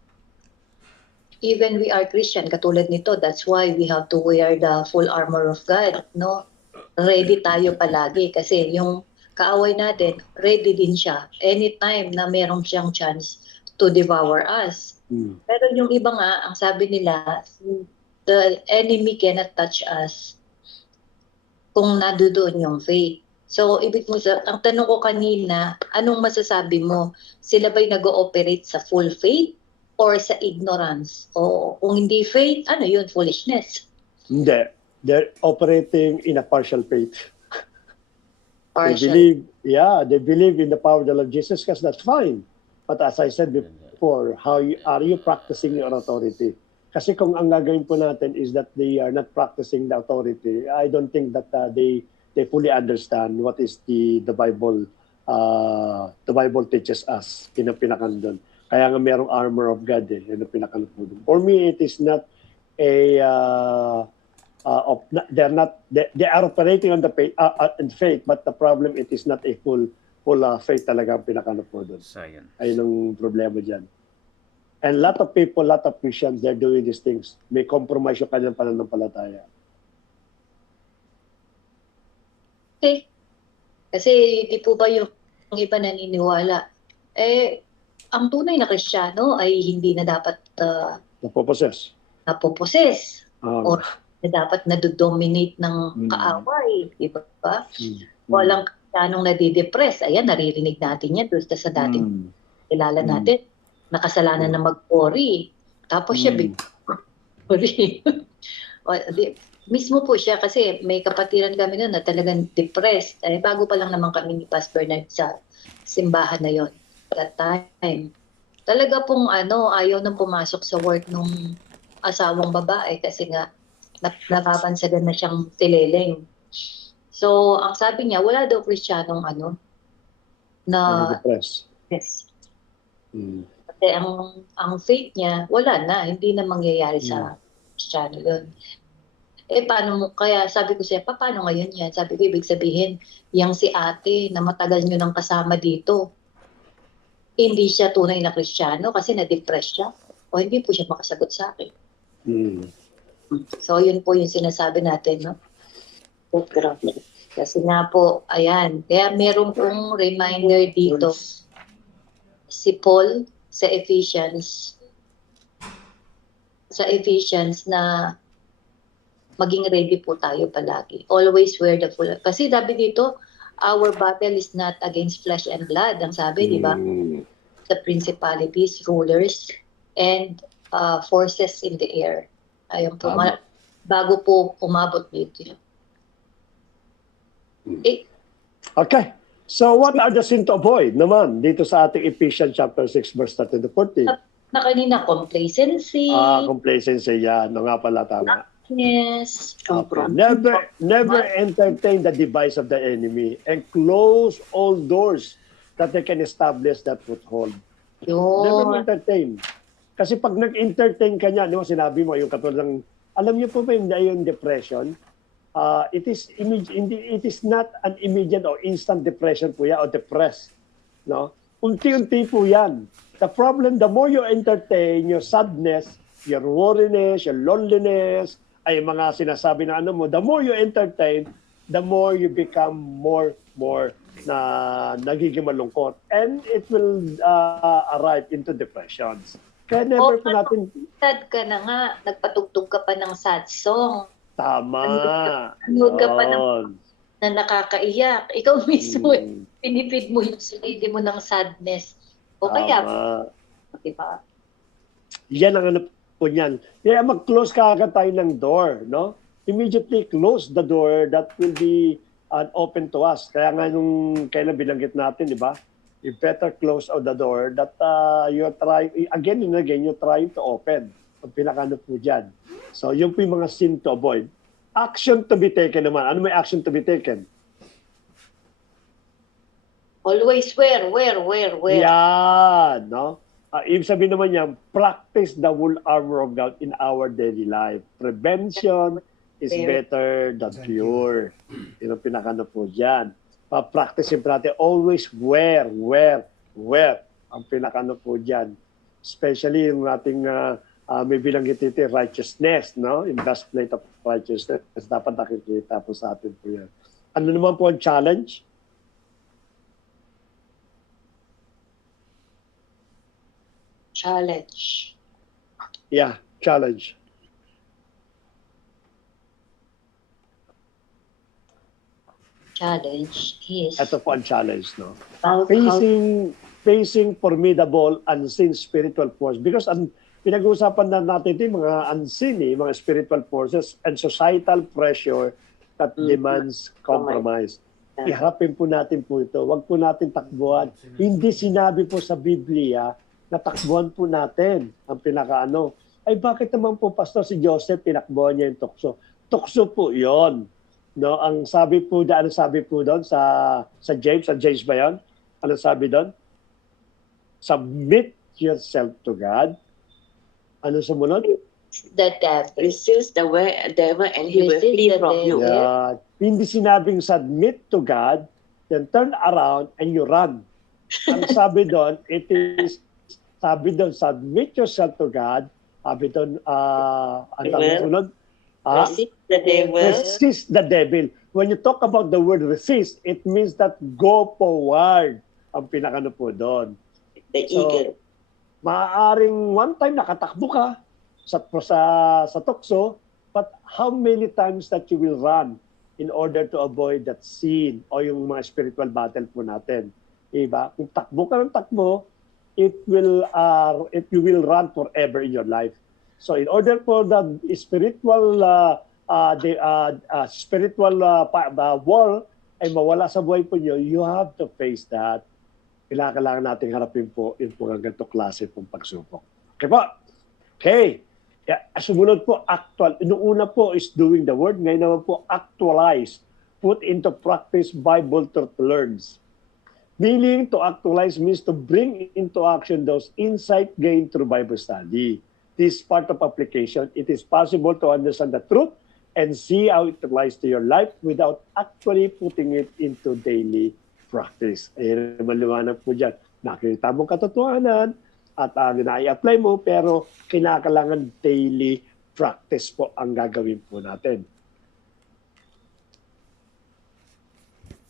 even we are Christian, katulad nito, that's why we have to wear the full armor of God, no? Ready tayo palagi kasi yung kaaway natin, ready din siya anytime na meron siyang chance to devour us. Pero yung iba nga, ang sabi nila, the enemy cannot touch us kung nandoon yung faith. So, ang tanong ko kanina, anong masasabi mo? Sila ba'y nag-ooperate sa full faith or sa ignorance? O kung hindi faith, ano yun? Foolishness? Hindi. They're operating in a partial faith. Partial. They believe in the power of the Lord Jesus Christ. That's fine. But as I said before, are you practicing your authority? Kasi kung ang gagawin po natin is that they are not practicing the authority, I don't think that they fully understand what is the Bible teaches us pinakandun. Kaya nga merong armor of God eh. Yan ang pinaka-ano po doon. For me, it is not a they are operating on the faith, in faith, but the problem it is not a full faith talaga ang pinaka-ano po doon. Science. Ayun ang problema dyan. And lot of people, lot of Christians, they're doing these things. May compromise yung kanilang pananampalataya. Okay. Kasi di po ba yung iba naniniwala, ang tunay na Kristiyano ay hindi na dapat Napoposes. napoposes Um, or na dapat nadodominate ng kaaway, di ba? mm, Walang Kristiyanong nadidepress. Ayan, naririnig natin yan doon sa dating kilala natin. Nakasalanan na mag-worry. Tapos siya worry. Mismo po siya kasi may kapatiran kami noon na talagang depressed. Bago pa lang naman kami ni Pastor Bernard sa simbahan na yon that time. Talaga pong ayaw nang pumasok sa work nung asawang babae kasi nga napapansagan na siyang tileleng. So, ang sabi niya, wala daw Kristiyanong na depressed. yes. Mm. Kasi ang faith niya, wala na. Hindi na mangyayari sa Kristiyano yun. Paano mo? Kaya sabi ko siya, paano ngayon yan? Sabi ko, ibig sabihin, yang si ate na matagal nyo nang kasama dito, hindi siya tunay na Kristiyano kasi na-depress siya. O hindi po siya makasagot sa akin. Mm. So, yun po yung sinasabi natin, no? Oh, grabe. Kasi nga po, ayan. Kaya meron pong reminder dito. Si Paul sa Ephesians na maging ready po tayo palagi. Always wear the full. Kasi sabi dito, our battle is not against flesh and blood. Ang sabi, di ba? The principalities, rulers, and forces in the air. Ayun po. Bago po umabot dito. Okay. So what are the sin to avoid naman dito sa ating Ephesians chapter 6 verse 13 to 14? Na kanina, complacency. Complacency yan. No nga pala, tama. Yes. Okay. Never entertain the device of the enemy and close all doors that they can establish that foothold. Never Yun. entertain. Kasi pag nag-entertain ka niya, di ba sinabi mo, yung katulad ng, alam niyo po ba yung depression? It is not an immediate or instant depression po yan or depressed. No? Unti-unti po yan. The problem, the more you entertain your sadness, your worriness, your loneliness, ay mga sinasabi na the more you entertain, the more you become more na nagiging malungkot. And it will arrive into depressions. Kaya never po natin... Sad ka na nga, nagpatugtog ka pa ng sad song. Tama. Nanood ka pa na nakakaiyak. Ikaw mismo, pinipid mo yung sarili mo ng sadness. O kaya, diba? Yan ang po niyan. Kaya mag-close ka agad tayo ng door, no? Immediately close the door that will be open to us. Kaya nga nung kailan binanggit natin, di ba? You better close out the door that you're trying, again and again, you're trying to open. Ang pinakano po dyan. So, yung po yung mga sin to avoid. Action to be taken naman. Ano may action to be taken? Always wear. Yan, no? Ibig sabihin naman yan, practice the whole armor of God in our daily life. Prevention is better than cure. Yun ang pinakano po dyan. Practice yung natin, always wear. Ang pinakano po dyan. Especially yung ating may bilanggit ito, righteousness, no? In breastplate of righteousness. Dapat nakikita po sa atin po yan. Ano naman po ang challenge? Challenge. Yeah, challenge. Challenge is... Ito po ang challenge, no? How, Facing formidable unseen spiritual force. Because pinag-uusapan na natin ito yung mga unseen, mga spiritual forces and societal pressure that demands compromise. Iharapin po natin po ito. Huwag po natin takbuhan. Hindi sinabi po sa Biblia na takbuhan po natin ang pinakaano. Ay bakit naman po, Pastor, si Joseph, tinakbuhan niya yung tukso? Tukso po yon. No, ang sabi po doon sa James ba 'yon? Ano sabi doon? yourself to God. Ano sumunod? The devil. Resist the devil and he will Resist flee the from you. devil. Yeah. Hindi sinabing submit to God, then turn around and you run. Ang sabi doon, submit yourself to God. Sabi doon, ang Amen. sunod, Resist the devil. resist the devil. When you talk about the word resist, it means that go forward. Ang pinakano po doon. The So, eagle. maaaring one time nakatakbo ka sa tukso, but how many times that you will run in order to avoid that sin o yung mga spiritual battle po natin. Diba? Kung takbo ka ng takbo, you will run forever in your life. So in order for the spiritual war ay mawala sa buhay po niyo, you have to face that. Kailangan nating harapin po yung mga ganito klase pong pagsubok. Okay po? Okay. Sumunod po, actual. Noong una po is doing the word. Ngayon naman po, actualize. Put into practice Bible truth learns. Meaning, to actualize means to bring into action those insight gained through Bible study. This part of application, it is possible to understand the truth and see how it applies to your life without actually putting it into daily practice. Ayan naman liwanag po dyan. Nakita mong katotohanan at na-i-apply mo, pero kinakailangan daily practice po ang gagawin po natin.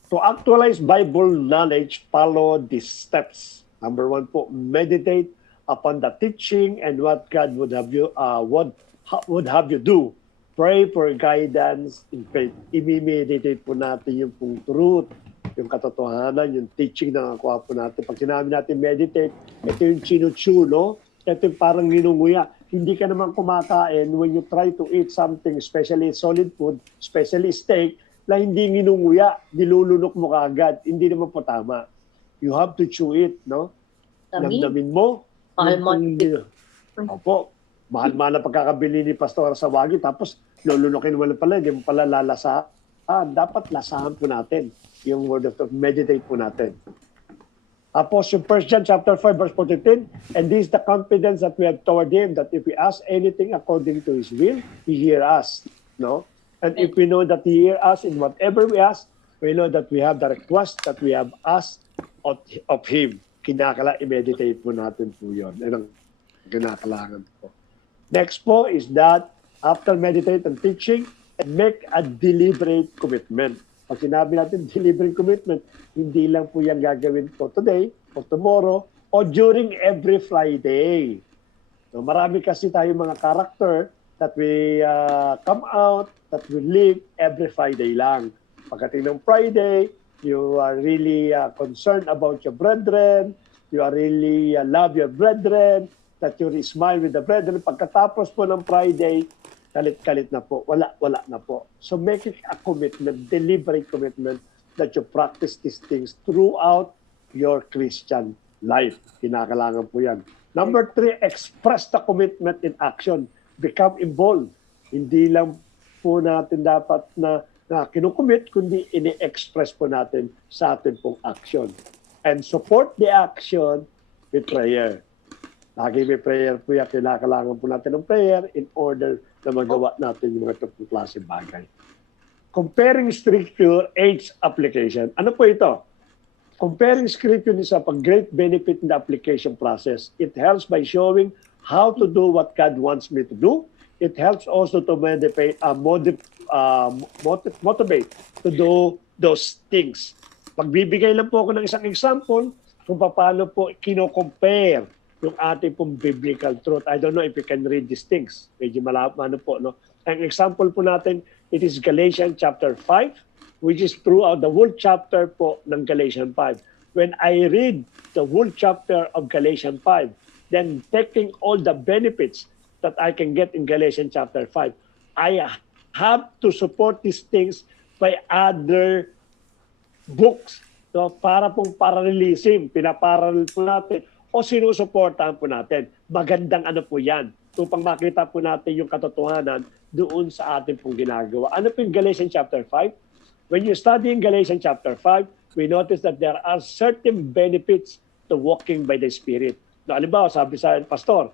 To actualize Bible knowledge, follow these steps. Number 1 po, meditate upon the teaching and what God would have you do. Pray for guidance in faith. I-meditate po natin yung pong truth, yung katotohanan, yung teaching na nakuha po natin. Pag sinabi natin meditate, ito yung chinuchulo, ito yung parang ninunguya. Hindi ka naman kumakain when you try to eat something, especially solid food, especially steak, na hindi ninunguya, nilulunok mo kaagad. Hindi naman po tama. You have to chew it, no? Damdamin mo. Opo. Mahal-mahal na pagkakabili ni Pastor sa Wagi, tapos lulunukin mo pala, hindi mo pala lalasahan. Dapat lasahan po natin yung word of God. Meditate po natin. Tapos yung 1 John chapter 5 verse 14, and this is the confidence that we have toward Him, that if we ask anything according to His will, He hear us. No? And if we know that He hear us in whatever we ask, we know that we have the request that we have asked of Him. Kinakala, i-meditate po natin po yun. Yan ang kinakailangan po. Next po is that after meditate and teaching, make a deliberate commitment. Pag sinabi natin deliberate commitment, hindi lang po yan gagawin po today, or tomorrow, or during every Friday. So marami kasi tayo mga character that we come out, that we live every Friday lang. Pagdating ng Friday, you are really concerned about your brethren, you are really love your brethren, that you smile with the brethren. Pagkatapos po ng Friday, kalit-kalit na po, wala na po. So making a commitment, deliberate commitment that you practice these things throughout your Christian life. Kinakailangan po yan. Number 3, express the commitment in action. Become involved. Hindi lang po natin dapat na kinukommit, kundi ini-express po natin sa atin pong action. And support the action with prayer. Lagi may prayer po yan. Kinakailangan po natin ng prayer in order na magawa natin yung mga itong klase bagay. Comparing scripture, age application. Ano po ito? Comparing scripture is a great benefit in the application process. It helps by showing how to do what God wants me to do. It helps also to motivate to do those things. Magbibigay lang po ako ng isang example kung paano po kino-compare yung ating pong biblical truth. I don't know if you can read these things. Medyo malapano po, no? Ang example po natin, it is Galatians chapter 5, which is throughout the whole chapter po ng Galatians 5. When I read the whole chapter of Galatians 5, then taking all the benefits that I can get in Galatians chapter 5, I have to support these things by other books. So, para pong paralelism, pinaparallel po natin o sinusuportahan po natin. Magandang ano po yan. Upang makita po natin yung katotohanan doon sa ating pong ginagawa. Ano po yung Galatians chapter 5? When you study in Galatians chapter 5, we notice that there are certain benefits to walking by the Spirit. Halimbawa, sabi sa pastor,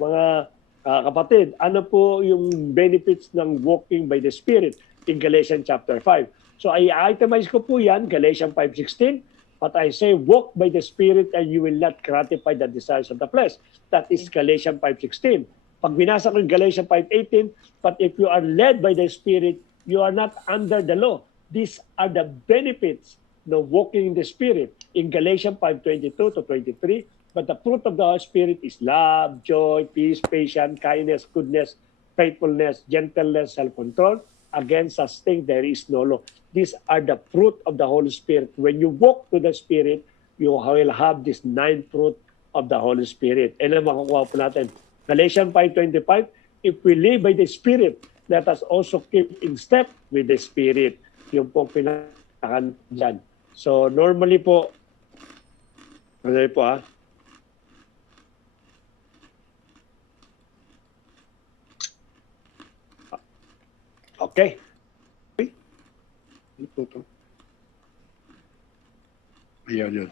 mga kapatid, ano po yung benefits ng walking by the Spirit in Galatians chapter 5? So I itemize ko po yan, Galatians 5:16, but I say, walk by the Spirit and you will not gratify the desires of the flesh. That is Galatians 5:16. Pag binasa ko yung Galatians 5:18, but if you are led by the Spirit, you are not under the law. These are the benefits of walking in the Spirit in Galatians 5:22 to 23. But the fruit of the Holy Spirit is love, joy, peace, patience, kindness, goodness, faithfulness, gentleness, self-control. Against such things there is no law. These are the fruit of the Holy Spirit. When you walk to the Spirit, you will have this 9 fruit of the Holy Spirit. And ang makukuha po natin, Galatians 5:25, if we live by the Spirit, let us also keep in step with the Spirit. Yung po pinakakan dyan. So normally po, okay. Ayun.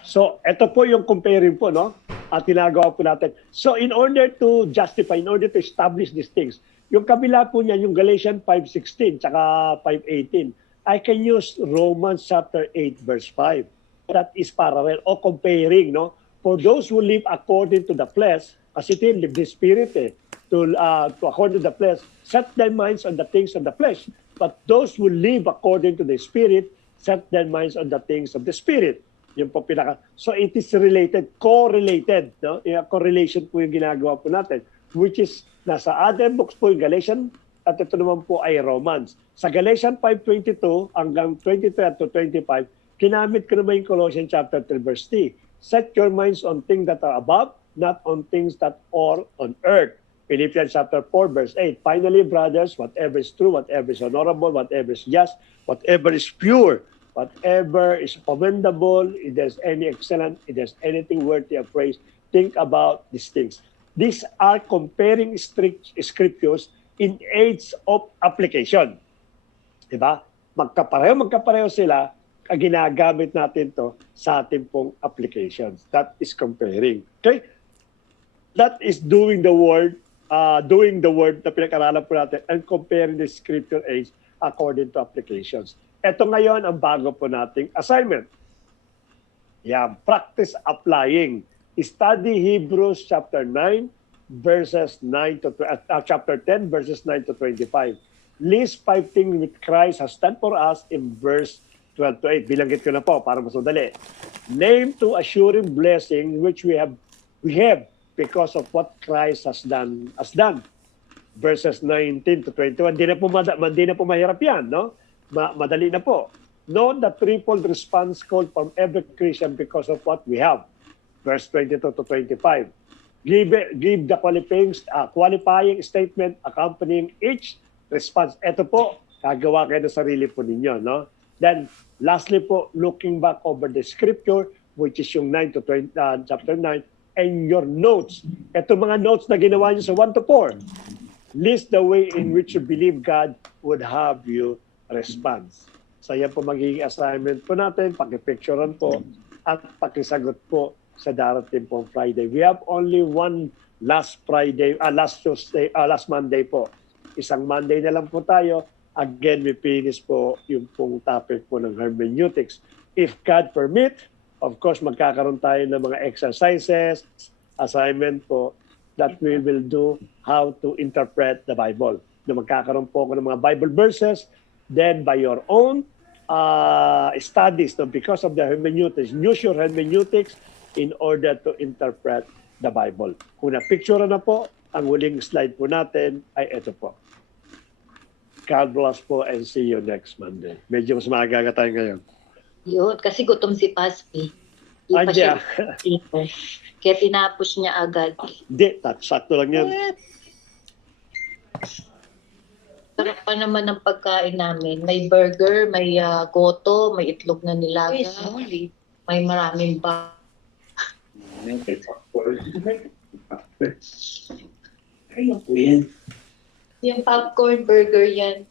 So, ito po yung comparing po, no? At tinagawa po natin. So, in order to justify, in order to establish these things, yung kabila po niya, yung Galatians 5:16 tsaka 5:18, I can use Romans chapter 8 verse 5. That is parallel or comparing, no? For those who live according to the flesh, kasi ito live the Spirit to according to the flesh, set their minds on the things of the flesh. But those who live according to the Spirit, set their minds on the things of the Spirit. Yung po pinaka. So it is related, correlated, no? Yung correlation po yung ginagawa po natin, which is nasa other books po yung Galatians at ito naman po ay Romans. Sa Galatians 5:22 hanggang 23 to 25, kinamit ko naman yung Colossians chapter 3 verse 3. Set your minds on things that are above, not on things that are on earth. Philippians chapter 4 verse 8. Finally, brothers, whatever is true, whatever is honorable, whatever is just, whatever is pure, whatever is commendable, if there's any excellent, if there's anything worthy of praise, think about these things. These are comparing strict scriptures in age of application. Diba? Magkapareho sila, ginagamit natin to sa ating pong applications. That is comparing. Okay? That is doing the word na pinag-aralan po natin and comparing the scripture age according to applications. Ito ngayon ang bago po nating assignment. Yan, practice applying. Study Hebrews chapter 9 verses 9 to chapter 10 verses 9 to 25. List 5 things which Christ has done for us in verse 12 to 8. Bilanggit ko na po para mas madali. Name 2 assuring blessing which we have because of what Christ has done. Verses 19 to 21. Hindi na po mahirap yan, no? Madali na po. Know the threefold response called from every Christian because of what we have. Verse 22 to 25. Give the qualifying statement accompanying each response. Ito po, kagawa kayo ng sarili po ninyo, no? Then, lastly po, looking back over the scripture, which is yung 9 to 20, chapter 9, and your notes. Ito mga notes na ginawa niyo sa 1 to 4. List the way in which you believe God would have you response. So yan po magiging assignment po natin, pakipicturean po at pakisagot po sa darating pong Friday. We have only one last Monday po. Isang Monday na lang po tayo. Again, we finish po yung pong topic po ng hermeneutics. If God permit, of course, magkakaroon tayo ng mga exercises, assignment po that we will do how to interpret the Bible. Na magkakaroon po ako ng mga Bible verses, then by your own studies, no, because of the hermeneutics, use your hermeneutics in order to interpret the Bible. Kung na-picture na po, ang huling slide po natin ay ito po. God bless po and see you next Monday. Medyo mas maaga tayo ngayon. Yun, kasi gutom si Paspi. Anja. Kaya tinapos niya agad. Hindi, sakto lang yan. Sarap pa naman ang pagkain namin. May burger, may goto, may itlog na nilaga. May maraming ba. Yung popcorn burger yan.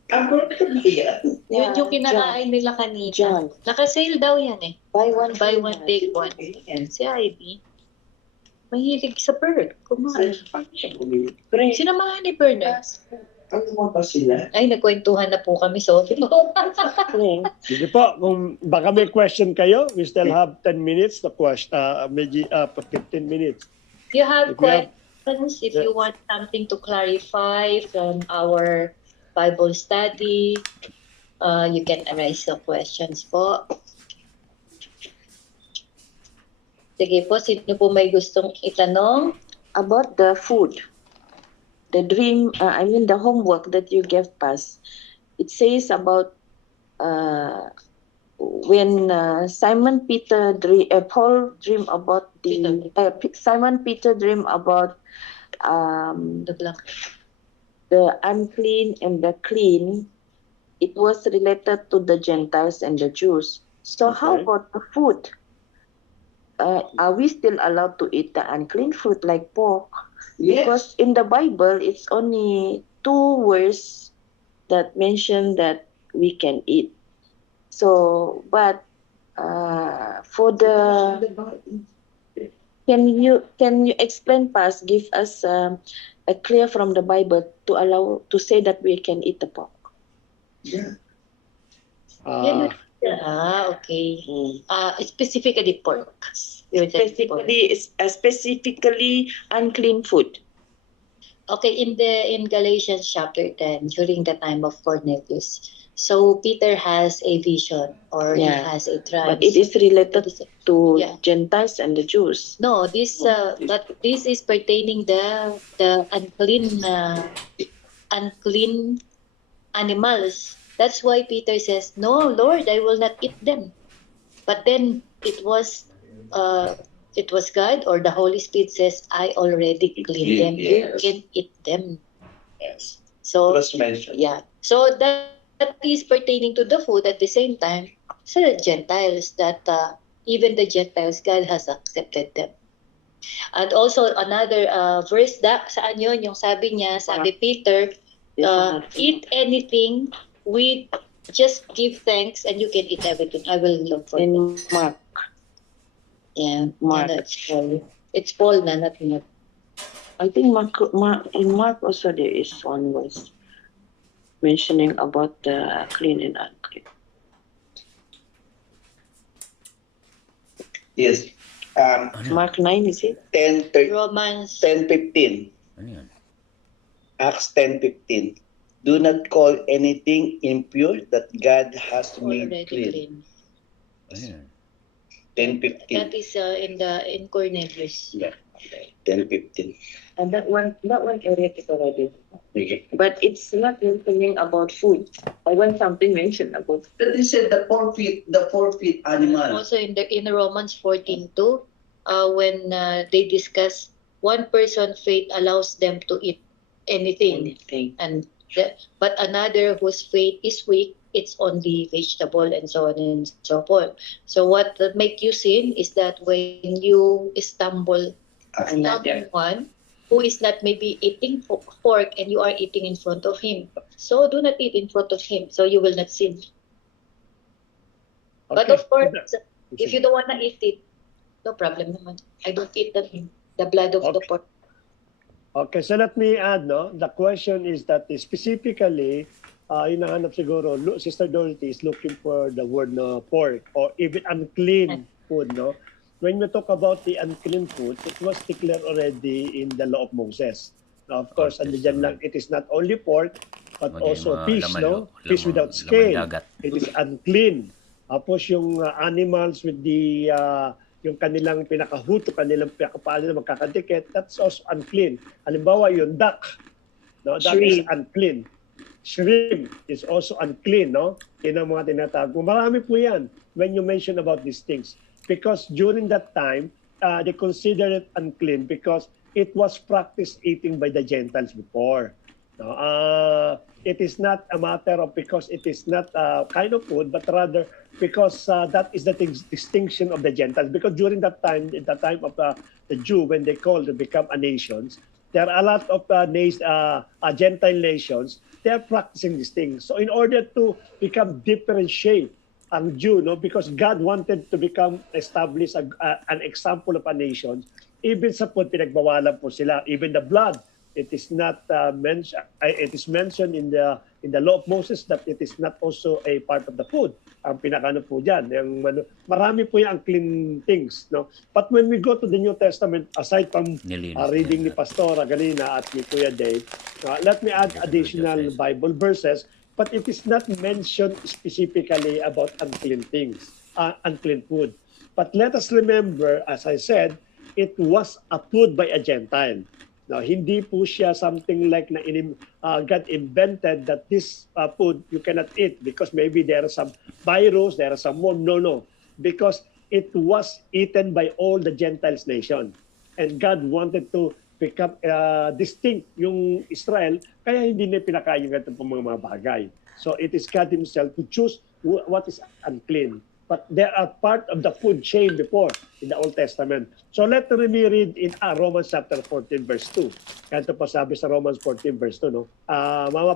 Yun yung kinakain nila kanina. John. Naka-sale daw yan eh. Buy one, Buy one, take one. Si Ivy. Mahilig sa bird. Kumain. Paano siya bumili? Pre, Sinamahan ni Bernard. Ano mo ba sila? Ay, nagkwentuhan na po kami. Sorry po. pre. Sige po, kung baka may question kayo, we still have 10 minutes to question, maybe for 15 minutes. You have If you have- questions, if Yeah. you want something to clarify from our Bible study, you can raise the questions po. Sige po, sino po may gustong itanong? About the food, the dream, the homework that you gave us, it says about when Simon Peter Paul dream about Simon Peter dream about The blank. the unclean and the clean. It was related to the Gentiles and the Jews. So how Okay. about the food? Are we still allowed to eat the unclean food like pork? Because in the Bible, it's only 2 words that mention that we can eat. So, but for the can you explain past, give us a clear from the Bible to say that we can eat the pork? Yeah. Okay. Specifically pork. Specifically unclean food. Okay, in Galatians chapter 10, during the time of Cornelius, so Peter has a vision, or he Yeah. has a trance. But it is related to Yeah. Gentiles and the Jews. No, but this is pertaining the unclean animals. That's why Peter says, "No, Lord, I will not eat them." But then it was God or the Holy Spirit says, "I already cleaned them. You Yes. can eat them." Yes. So Was mentioned. yeah, so that is pertaining to the food. At the same time, so the Gentiles, that even the Gentiles, God has accepted them. And also another verse, saan yun, yung sabi Peter, eat anything with, just give thanks and you can eat everything. I will look for it. In Mark. Yeah, Mark. no, it's Paul. It's Paul na, not Mark. I think in Mark also there is one verse mentioning about the clean and unclean. Yes. Mark 9, is it? 10:15. Romans. 10:15. Ano yan? Acts 10:15. Do not call anything impure that God has made Already clean. clean. Ano yan? 10:15. That is in Cornelius. Yeah. 10:15. And that one I read it already. Okay. But it's not mentioning about food. I want something mentioned about food. But he said the forfeit animal. Also in Romans 14:2, when they discuss one person's faith allows them to eat anything, and but another whose faith is weak, it's only vegetable and so on and so forth. So what make you sin is that when you stumble someone who is not maybe eating pork and you are eating in front of him, so do not eat in front of him, so you will not sin. But of course, if you don't want to eat it, no problem naman. I don't eat the blood of the pork. Okay, so let me add, no? The question is that specifically, hinahanap siguro, Sister Dorothy is looking for the word no pork or even unclean food, no? When we talk about the unclean food, it was declared already in the law of Moses. Now, of course, andiyan lang, it is not only pork, but also fish, no? Fish without scale. It is unclean. Tapos yung animals with the yung kanilang pinakahuto, kanilang pinakapalo na magkakadikit, that's also unclean. Halimbawa, yung duck, no? That is unclean. Shrimp is also unclean, no? Yan ang mga tinatago. Marami po yan when you mention about these things. Because during that time, they considered it unclean because it was practiced eating by the Gentiles before. No? It is not a matter of because it is not kind of food, but rather because that is the distinction of the Gentiles. Because during that time, in the time of the Jew, when they called to become a nations, there are a lot of Gentile nations. They are practicing these things. So in order to become differentiate ang Jew, no, because God wanted to establish an example of a nation, even sa food, pinagbawalan po sila. Even the blood, it is not mentioned. It is mentioned in the law of Moses that it is not also a part of the food. Ang pinakano po diyan, marami po yung unclean things, no? But when we go to the New Testament, aside from reading ni Pastora kanina at ni Kuya Dave, let me add additional Bible verses, but it is not mentioned specifically about unclean things, unclean food. But let us remember, as I said, it was approved by a Gentile. Now, hindi po siya something like na God invented that this food you cannot eat because maybe there are some virus, there are some worm. No. Because it was eaten by all the Gentiles nation. And God wanted to become distinct yung Israel, kaya hindi niya pinakain yung ganito mga bagay. So it is God Himself to choose what is unclean. But they are part of the food chain before in the Old Testament. So let me read in Romans chapter 14 verse 2. Ganito po sabi sa Romans 14 verse 2, no? Mama,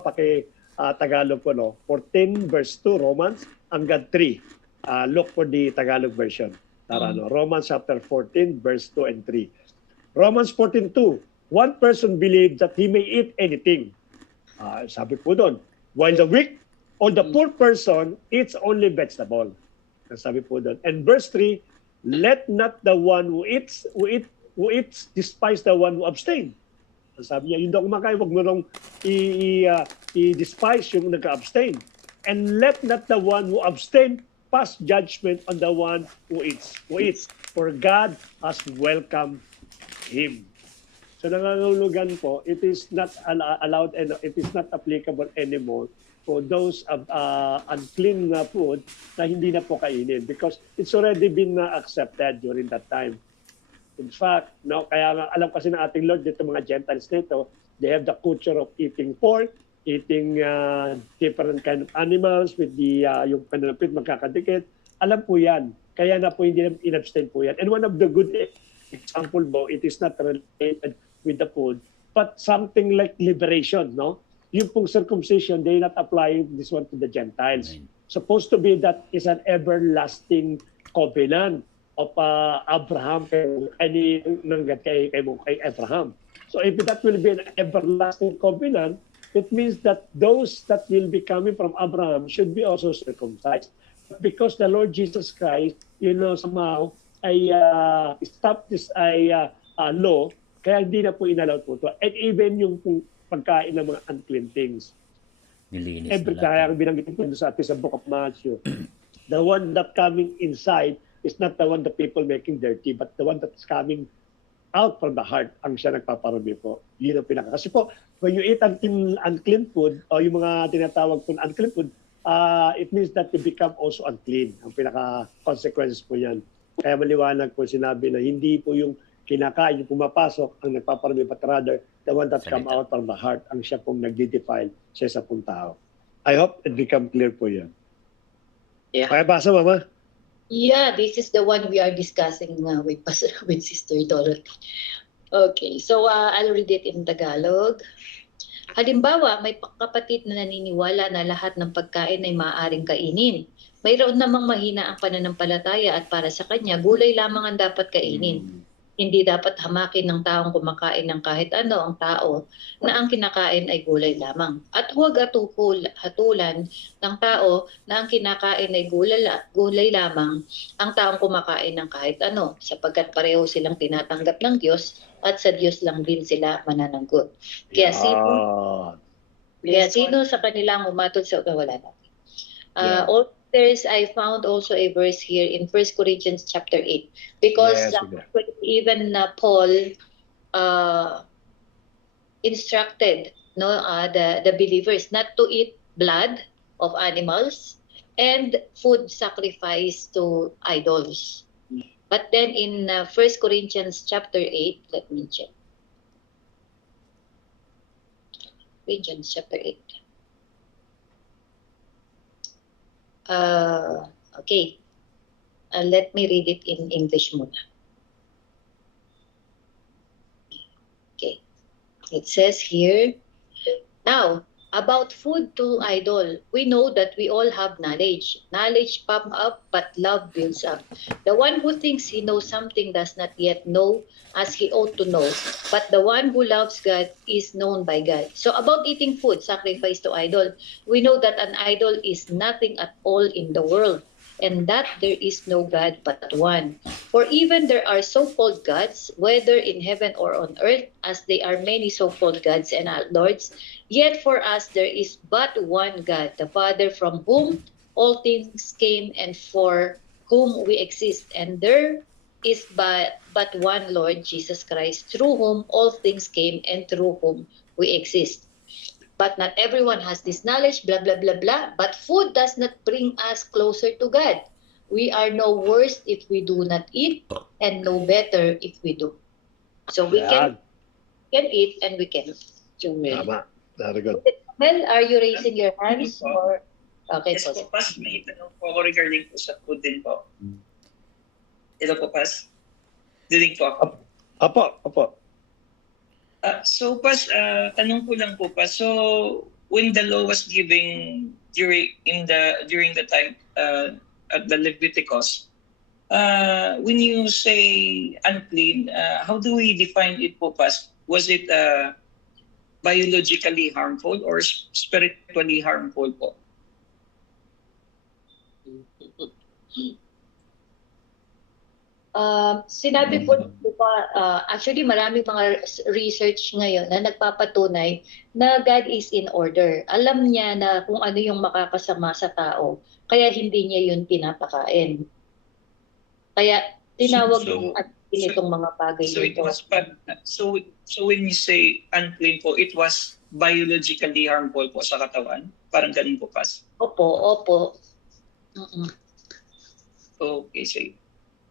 Tagalog ko, no? 14 verse 2, Romans, hanggang 3. Look for the Tagalog version. Tara, no? Romans chapter 14 verse 2 and 3. Romans 14:2. One person believed that he may eat anything. Sabi po doon, while the weak or the poor person eats only vegetable. Sabi po doon. And verse 3, let not the one who eats despise the one who abstain. Sabi niya, yung daw kumakain, huwag mo nang i-despise yung nag-abstain. And let not the one who abstain pass judgment on the one who eats. For God has welcomed him. So nangangulugan po, it is not allowed and it is not applicable anymore for those unclean food na hindi na po kainin because it's already been accepted during that time. In fact, no, kaya nga alam kasi ng ating Lord dito mga Gentiles nito, they have the culture of eating pork, eating different kind of animals with the yung pananapit magkakadikit. Alam po yan. Kaya na po hindi in-abstain po yan. And one of the good example po, it is not related with the food, but something like liberation, no? Yung pong circumcision, they not applying this one to the Gentiles. Supposed to be that is an everlasting covenant of Abraham kay Abraham. So if that will be an everlasting covenant, it means that those that will be coming from Abraham should be also circumcised. Because the Lord Jesus Christ, somehow, ay stop this law, kaya hindi na po inallowed po ito. And even yung pagkain ng mga unclean things. Every time binanggit ko sa atin sa Book of Matthew, the one that coming inside is not the one the people making dirty, but the one that's coming out from the heart ang siya nagpaparami po. Yun ang pinaka. Kasi po, when you eat unclean food, o yung mga tinatawag po unclean food, it means that you become also unclean. Ang pinaka-consequences po yan. Kaya maliwanag po sinabi na hindi po yung kinakain, yung pumapasok, ang nagpaparami, but rather the one that come out from the heart, ang siya pong nagdi-defile sa isa pong tao. I hope it become clear po yan. Yeah. Kaya basa, Mama? Yeah, this is the one we are discussing with Sister Dorothy. Okay, so I'll read it in Tagalog. Halimbawa, may kapatid na naniniwala na lahat ng pagkain ay maaaring kainin. Mayroon namang mahina ang pananampalataya at para sa kanya, gulay lamang ang dapat kainin. Hindi dapat hamakin ng taong kumakain ng kahit ano ang tao na ang kinakain ay gulay lamang. At huwag hatulan ng tao na ang kinakain ay gulay lamang ang taong kumakain ng kahit ano, sapagkat pareho silang tinatanggap ng Diyos at sa Diyos lang din sila manananggot. Kaya sino sa kanilang umatol sa wala na. I found also a verse here in 1 Corinthians chapter 8 because even Paul instructed the believers not to eat blood of animals and food sacrificed to idols. But then in 1 Corinthians chapter 8, let me check. Corinthians chapter 8. Okay. Let me read it in English muna. Okay. It says here, now, About food to idol, we know that we all have knowledge. Knowledge pump up, but love builds up. The one who thinks he knows something does not yet know as he ought to know. But the one who loves God is known by God. So about eating food, sacrifice to idol, we know that an idol is nothing at all in the world, and that there is no God but one. For even there are so-called gods, whether in heaven or on earth, as they are many so-called gods and lords, yet for us there is but one God, the Father, from whom all things came and for whom we exist. And there is but one Lord, Jesus Christ, through whom all things came and through whom we exist. But not everyone has this knowledge, blah, blah, blah, blah. But food does not bring us closer to God. We are no worse if we do not eat, and no better if we do. So we Yan. can eat and we can. Jumel. Tama. Very good. Mel, are you raising your hands? Or okay, Yes po. po, Pas. May tanong po ako regarding po sa food din po. Ito po, Pas. Dinig po ako. Apo. So, Pas, tanong ko lang po, Pas. So, when the law was giving during the time at the Leviticus, when you say unclean, how do we define it po, Pas? Was it biologically harmful or spiritually harmful po? Sinabi po, actually maraming mga research ngayon na nagpapatunay na God is in order. Alam niya na kung ano yung makakasama sa tao, kaya hindi niya yun pinapakain. Kaya tinawag natin itong mga bagay So it was so when you say unclean po, it was biologically harmful po sa katawan? Parang ganun po, Pas? Opo. Okay, sige.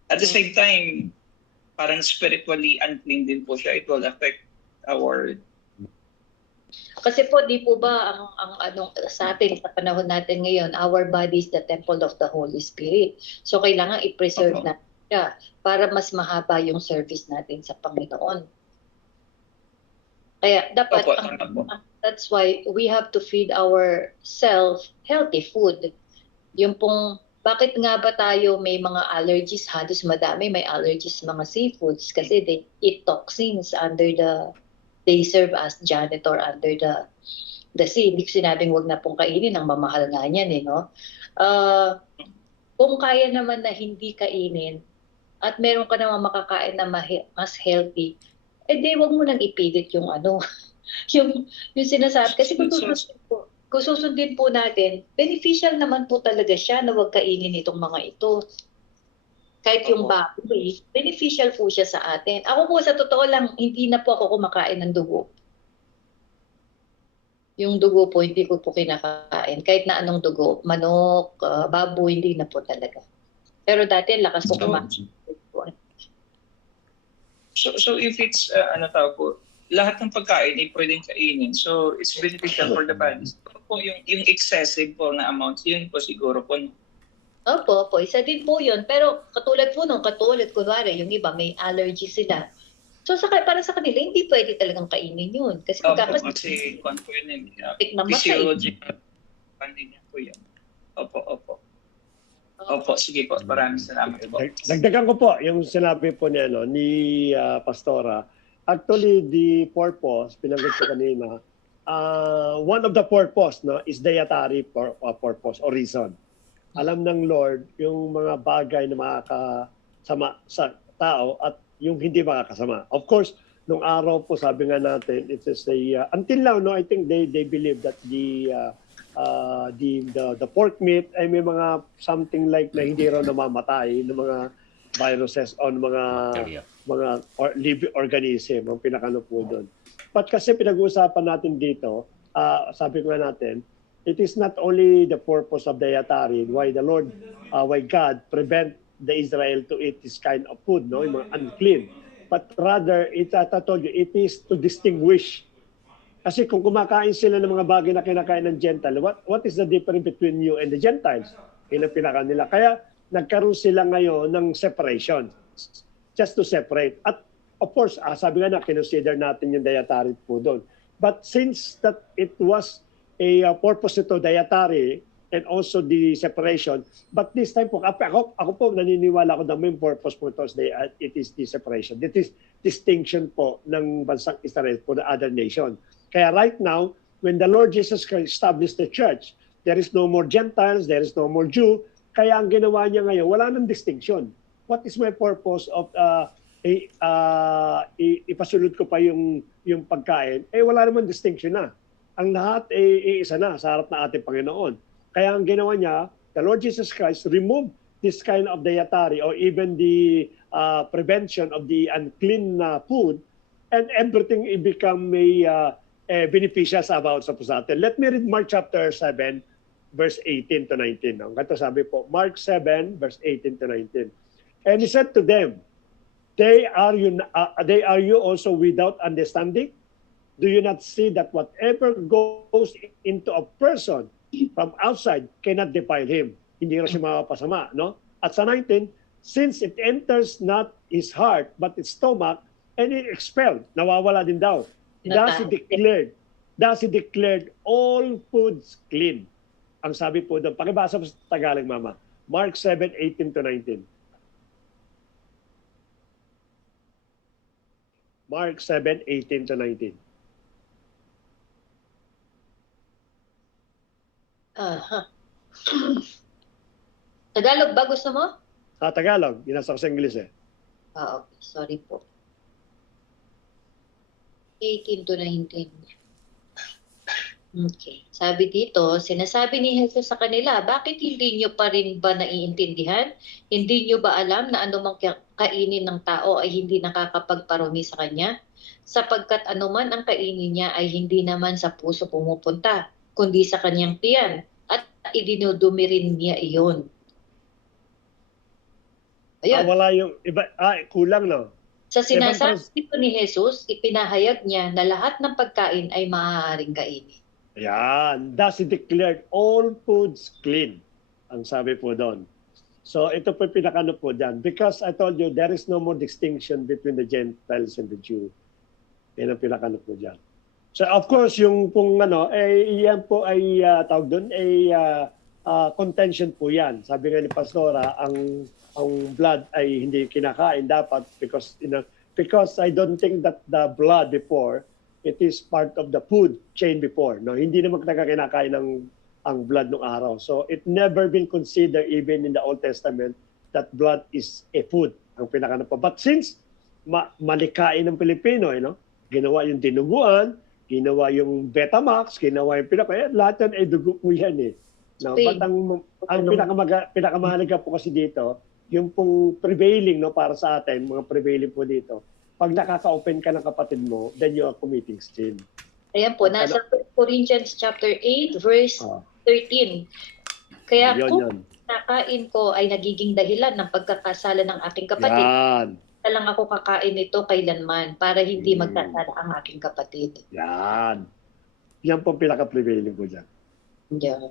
At the same time, parang spiritually unclean din po siya. It will affect our... Kasi po, di po ba ang anong sa atin sa panahon natin ngayon, our body is the temple of the Holy Spirit. So kailangan i-preserve natin siya para mas mahaba yung service natin sa Panginoon. Kaya dapat, that's why we have to feed ourselves healthy food. Yung pong, bakit nga ba tayo may mga allergies? Halos madami may allergies sa mga seafoods kasi they eat toxins they serve as janitor under the sea. Hindi ko sinabing wag na pong kainin, ang mamahal nga niyan, no? Kung kaya naman na hindi kainin at meron ka naman makakain na mas healthy, di wag mo nang ipilit yung yung sinasabi. Kasi kung susundin po natin, beneficial naman po talaga siya na wag kainin itong mga ito. Kahit yung baboy, beneficial po siya sa atin. Ako po, sa totoo lang, hindi na po ako kumakain ng dugo. Yung dugo po, hindi ko po kinakain. Kahit na anong dugo, manok, baboy, hindi na po talaga. Pero dati, lakas ko kumain. So if it's, lahat ng pagkain ay pwedeng kainin. So it's beneficial for the body. So, po yung excessive po na amount, yun po siguro po. Opo, isa din po yun. Pero katulad kunwari, yung iba may allergy sila. So para sa kanila, hindi pwede talagang kainin yun. Kasi kasi physiological pandemya po yan. Opo, sige po. Maraming salamat po. Dagdagan ko po yung sinabi po ni Pastora. Actually, the purpose, pinanggit ko kanina, one of the purpose is dietary purpose or reason. Alam ng Lord yung mga bagay na makakasama sa tao at yung hindi makakasama. Of course, nung araw po sabi nga natin, it is until now, I think they believe that the pork meat ay may mga something like na hindi raw namamatay ng mga viruses on mga living organism ang pinakano po doon. But kasi pinag-uusapan natin dito, sabi ko nga natin, it is not only the purpose of dietary, why God prevent the Israel to eat this kind of food, yung mga unclean. But rather, it is to distinguish. Kasi kung kumakain sila ng mga bagay na kinakain ng Gentile, what is the difference between you and the Gentiles? Yun ang pinaka nila. Kaya nagkaroon sila ngayon ng separation. Just to separate. At of course, sabi nga na, kinonsider natin yung dietary food doon. But since that it was purpose nito, dietary, and also the separation. But this time po, ako po naniniwala ko na main purpose po ito, it is the separation. It is distinction po ng bansang Israel for the other nation. Kaya right now, when the Lord Jesus Christ established the church, there is no more Gentiles, there is no more Jew. Kaya ang ginawa niya ngayon, wala nang distinction. What is my purpose of ipasulot ko pa yung pagkain? Wala naman distinction na. Ang lahat isa na sa harap ng ating Panginoon. Kaya ang ginawa niya, the Lord Jesus Christ removed this kind of dietary or even the prevention of the unclean food, and everything become beneficial sa atin. Let me read Mark chapter 7, verse 18 to 19. Ang ganito sabi po, Mark 7, verse 18 to 19. And he said to them, they are you also without understanding? Do you not see that whatever goes into a person from outside cannot defile him? Hindi na siya mapapasama, no? At sa 19, since it enters not his heart but his stomach, and it expelled, nawawala din daw. Thus he declared all foods clean. Ang sabi po doon, pakibasa po sa Tagalog, Mama. Mark 7, 18 to 19. Mark 7, 18 to 19. Tagalog ba gusto mo? Tagalog. Ginasa ko sa English eh. Okay. Sorry po. 18 to 19. Okay. Sabi dito, sinasabi ni Jesus sa kanila, bakit hindi nyo pa rin ba naiintindihan? Hindi nyo ba alam na anumang kainin ng tao ay hindi nakakapagparumi sa kanya? Sapagkat anuman ang kainin niya ay hindi naman sa puso pumupunta, kundi sa kanyang tiyan, at idinudumi rin niya iyon. Ayan. Wala yung iba, kulang no. Sa sinasabi dito ni Jesus, ipinahayag niya na lahat ng pagkain ay maaaring kainin. Ayan. Thus he declared all foods clean. Ang sabi po doon. So ito po pinakano po dyan. Because I told you, there is no more distinction between the Gentiles and the Jew. Yan ang pinakano po dyan. So of course, yung pong yan po ay tawag doon, contention po yan. Sabi nga ni Pastora, ang blood ay hindi kinakain dapat because I don't think that the blood before, it is part of the food chain before. No, hindi naman kinakain ang blood ng araw. So it never been considered even in the Old Testament that blood is a food ang pinakano pa. But since malikain ng Pilipino, ginawa yung dinuguan, ginawa yung Betamax, ginawa yung lahat yan ay dugo po yan eh. No, but ang pinakamahalaga po kasi dito, yung pong prevailing para sa atin, mga prevailing po dito, pag nakaka-open ka ng kapatid mo, then you are committing sin. Ayan po, nasa Corinthians chapter 8, verse 13. Kaya kung nakain ko ay nagiging dahilan ng pagkakasala ng aking kapatid, lang ako kakain nito kailanman para hindi magkasala ang aking kapatid. Yan. Yan po pinaka-prevailing po dyan. Yeah.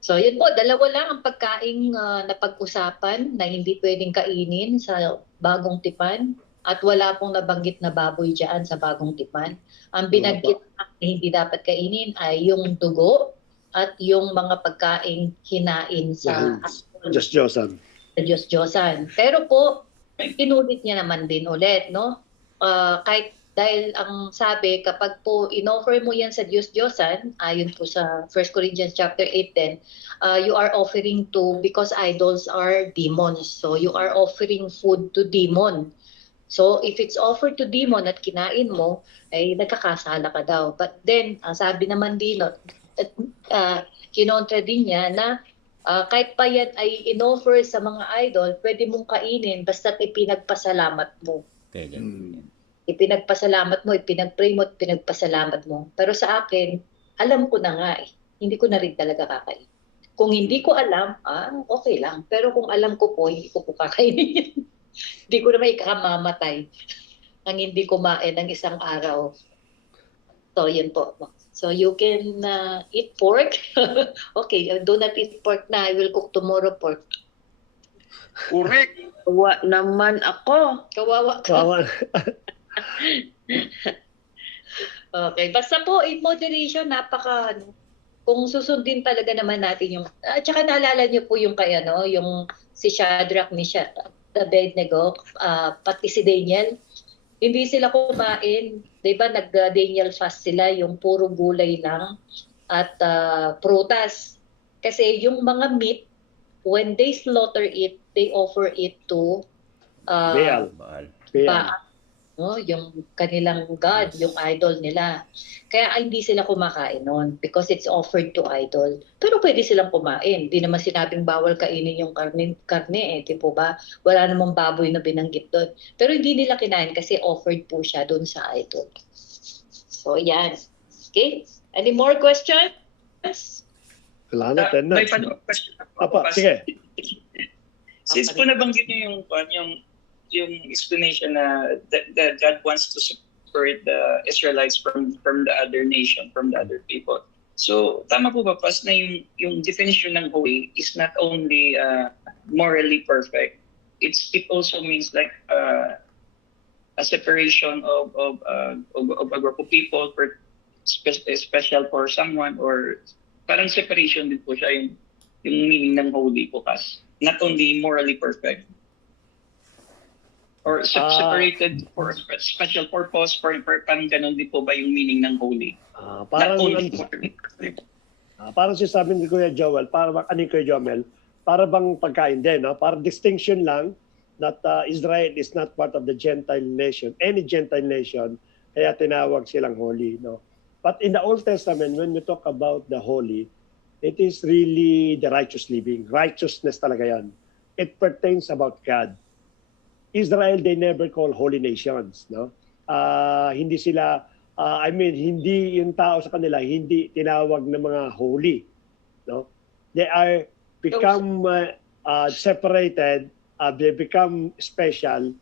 So yun po, dalawa lang ang pagkain na pag-usapan na hindi pwedeng kainin sa bagong tipan at wala pong nabanggit na baboy dyan sa bagong tipan. Ang binanggit na hindi dapat kainin ay yung dugo at yung mga pagkain hinain sa Diyos-Diyosan. Sa Diyos-Diyosan. Pero po, inulit niya naman din ulit, no? Kahit dahil ang sabi, kapag po in-offer mo yan sa Diyos-Diyosan, ayon po sa 1 Corinthians chapter 8:10, you are offering to, because idols are demons. So you are offering food to demon. So if it's offered to demon at kinain mo, ay nagkakasala ka daw. But then, sabi naman din, kinontra din niya na kahit pa yan ay in-offer sa mga idol, pwede mong kainin basta't ipinagpasalamat mo. Ipinagpasalamat mo, ipinagpray mo, ipinagpasalamat mo. Pero sa akin, alam ko na nga eh. Hindi ko na rin talaga kakain. Kung hindi ko alam, okay lang. Pero kung alam ko po, hindi ko po kakainin. Hindi ko naman ikamamatay ang hindi kumain ng isang araw. So, yun po. So, you can eat pork. Okay, do not eat pork na. I will cook tomorrow pork. Correct. Kawa naman ako. Kawawa ka. Okay, basta po in moderation, napaka ano, kung susundin talaga naman natin yung at saka naalala niyo po yung kay ano, yung si Shadrach, Meshach, Abednego, pati si Daniel, hindi sila kumain, 'di ba? Nag-Daniel fast sila, yung puro gulay lang at prutas. Kasi yung mga meat, when they slaughter it, they offer it to Baal. Baal. Baal. no, yung kanilang god, yung idol nila. Kaya hindi sila kumakain noon because it's offered to idol. Pero pwede silang kumain. Hindi naman sinabing bawal kainin yung karne eh, di po ba? Wala namang baboy na binanggit doon. Pero hindi nila kinain kasi offered po siya doon sa idol. So, yan. Okay? Any more questions? Wala na, 10 na. May follow-up question ako. Apa, sige. Since po nabanggit niyo yung explanation na that God wants to separate the Israelites from the other nation, from the other people. So, tama po ba, Pas, na yung definition ng holy is not only morally perfect, it also means like a separation of a group of people for special for someone, or parang separation din po siya yung meaning ng holy po, Pas. Not only morally perfect, or separated for a special purpose, parang ganun din po ba yung meaning ng holy? Parang Not only morally perfect. parang sinasabi ni Kuya Joel, Kuya Jomel, para bang pagkain din, no? Para distinction lang that Israel is not part of the Gentile nation, any Gentile nation, kaya tinawag silang holy, no? But in the Old Testament, when we talk about the holy, it is really the righteous living. Righteousness talaga yan. It pertains about God. Israel, they never call holy nations, no? Hindi sila, hindi yung tao sa kanila, hindi tinawag na mga holy, no? They are become separated, they become special,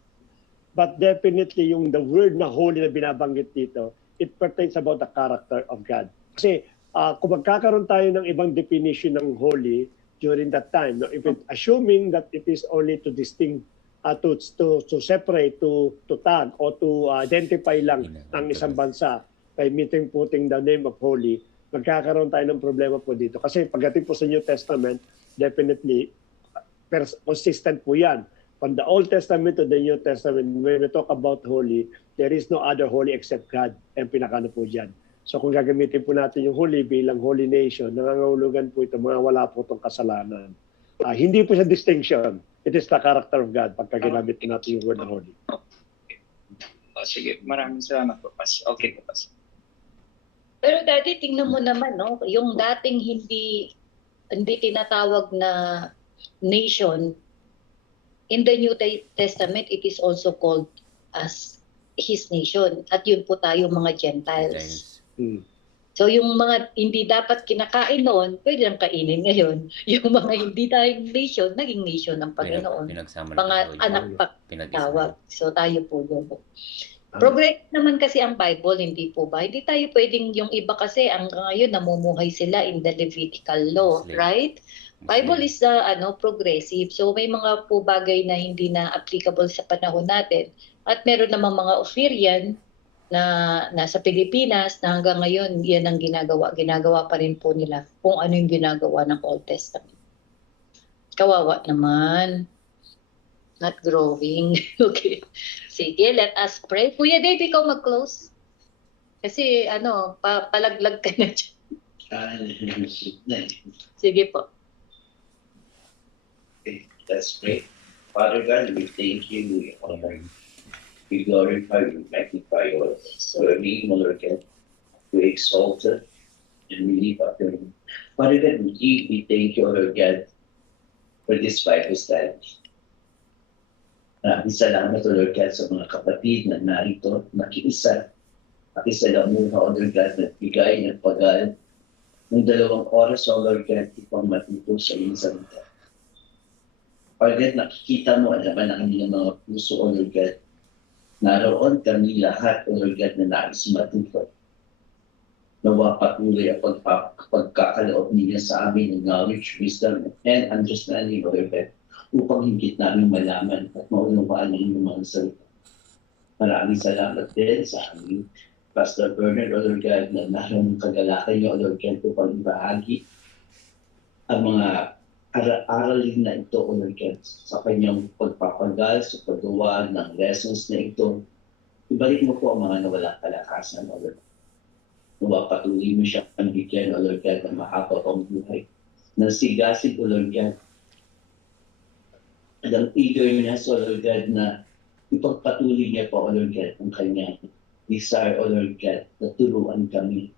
but definitely yung the word na holy na binabanggit dito, it pertains about the character of God. Kasi kung magkakaroon tayo ng ibang definition ng holy during that time, no? If assuming that it is only to distinct, to separate, to tag, or to identify lang ang isang bansa by putting the name of holy, magkakaroon tayo ng problema po dito. Kasi pagdating po sa New Testament, definitely consistent po yan. From the Old Testament to the New Testament, when we talk about holy, there is no other holy except God. And pinakano po dyan. So kung gagamitin po natin yung holy bilang holy nation, nangangahulugan po ito, mga wala po itong kasalanan. Hindi po siya distinction. It is the character of God pagka ginamit po natin yung word na holy. Sige, maraming salamat po, Pas. Okay po, Pas. Pero dati tingnan mo naman, no, yung dating hindi tinatawag na nation, in the New Testament, it is also called as His nation. At yun po tayo mga Gentiles. So yung mga hindi dapat kinakain noon, pwede lang kainin ngayon. Yung mga hindi tayong nation, naging nation ng Panginoon. Mga anak pagtawag. So tayo po yun. Progress naman kasi ang Bible, hindi po ba? Hindi tayo pwedeng, yung iba kasi ang ngayon namumuhay sila in the Levitical law, right? Bible is progressive. So may mga po bagay na hindi na applicable sa panahon natin. At meron namang mga Ophirian na nasa Pilipinas na hanggang ngayon yan ang ginagawa. Ginagawa pa rin po nila kung ano yung ginagawa ng Old Testament. Kawawa naman. Not growing. Okay. Sige, let us pray. Kuya Dave, ikaw mag-close. Kasi palaglag ka na dyan. Sige po. Okay, let's pray. Father God, we thank you, we honor you. We glorify, we magnify your name, Lord God. We exalt it and we lift up your name. Father God, we thank you, Lord God, for this Bible study. Maraming salamat, Lord God, sa mga kapatid na narito, nakiisa. Pakisalamuha, Lord God, na bigay ng pag-aaral ng 2 oras, Lord God, upang matuto sa iyong salita. Lord God, nakikita mo, alaman ang inyong mga puso, Lord God. Naroon kami lahat, Lord God, na nais matuto. Nawa patuloy ang pagkakaloob niya sa amin ng knowledge, wisdom, and understanding, Lord God, upang higit namin malaman at maunawaan ang inyong mga salita. Maraming salamat din sa aming Pastor Bernard, O Lord God, na naroon kagalakan niyo, O Lord God, upang ibahagi ang mga aralin na ito, O Lord God, sa kanyang pagpapagal, sa paggawa ng lessons na ito. Ibalik mo po ang mga nawalang kalakasan, O Lord. Nawa patuloy mo siya ang bigyan, O Lord God, ng mahaba pang buhay. Nasigasig, O Lord God, at ang eagerness, O Lord God, na ipagpatuloy niya po, O Lord God, ang kanyang desire, O Lord God, na turuan kami.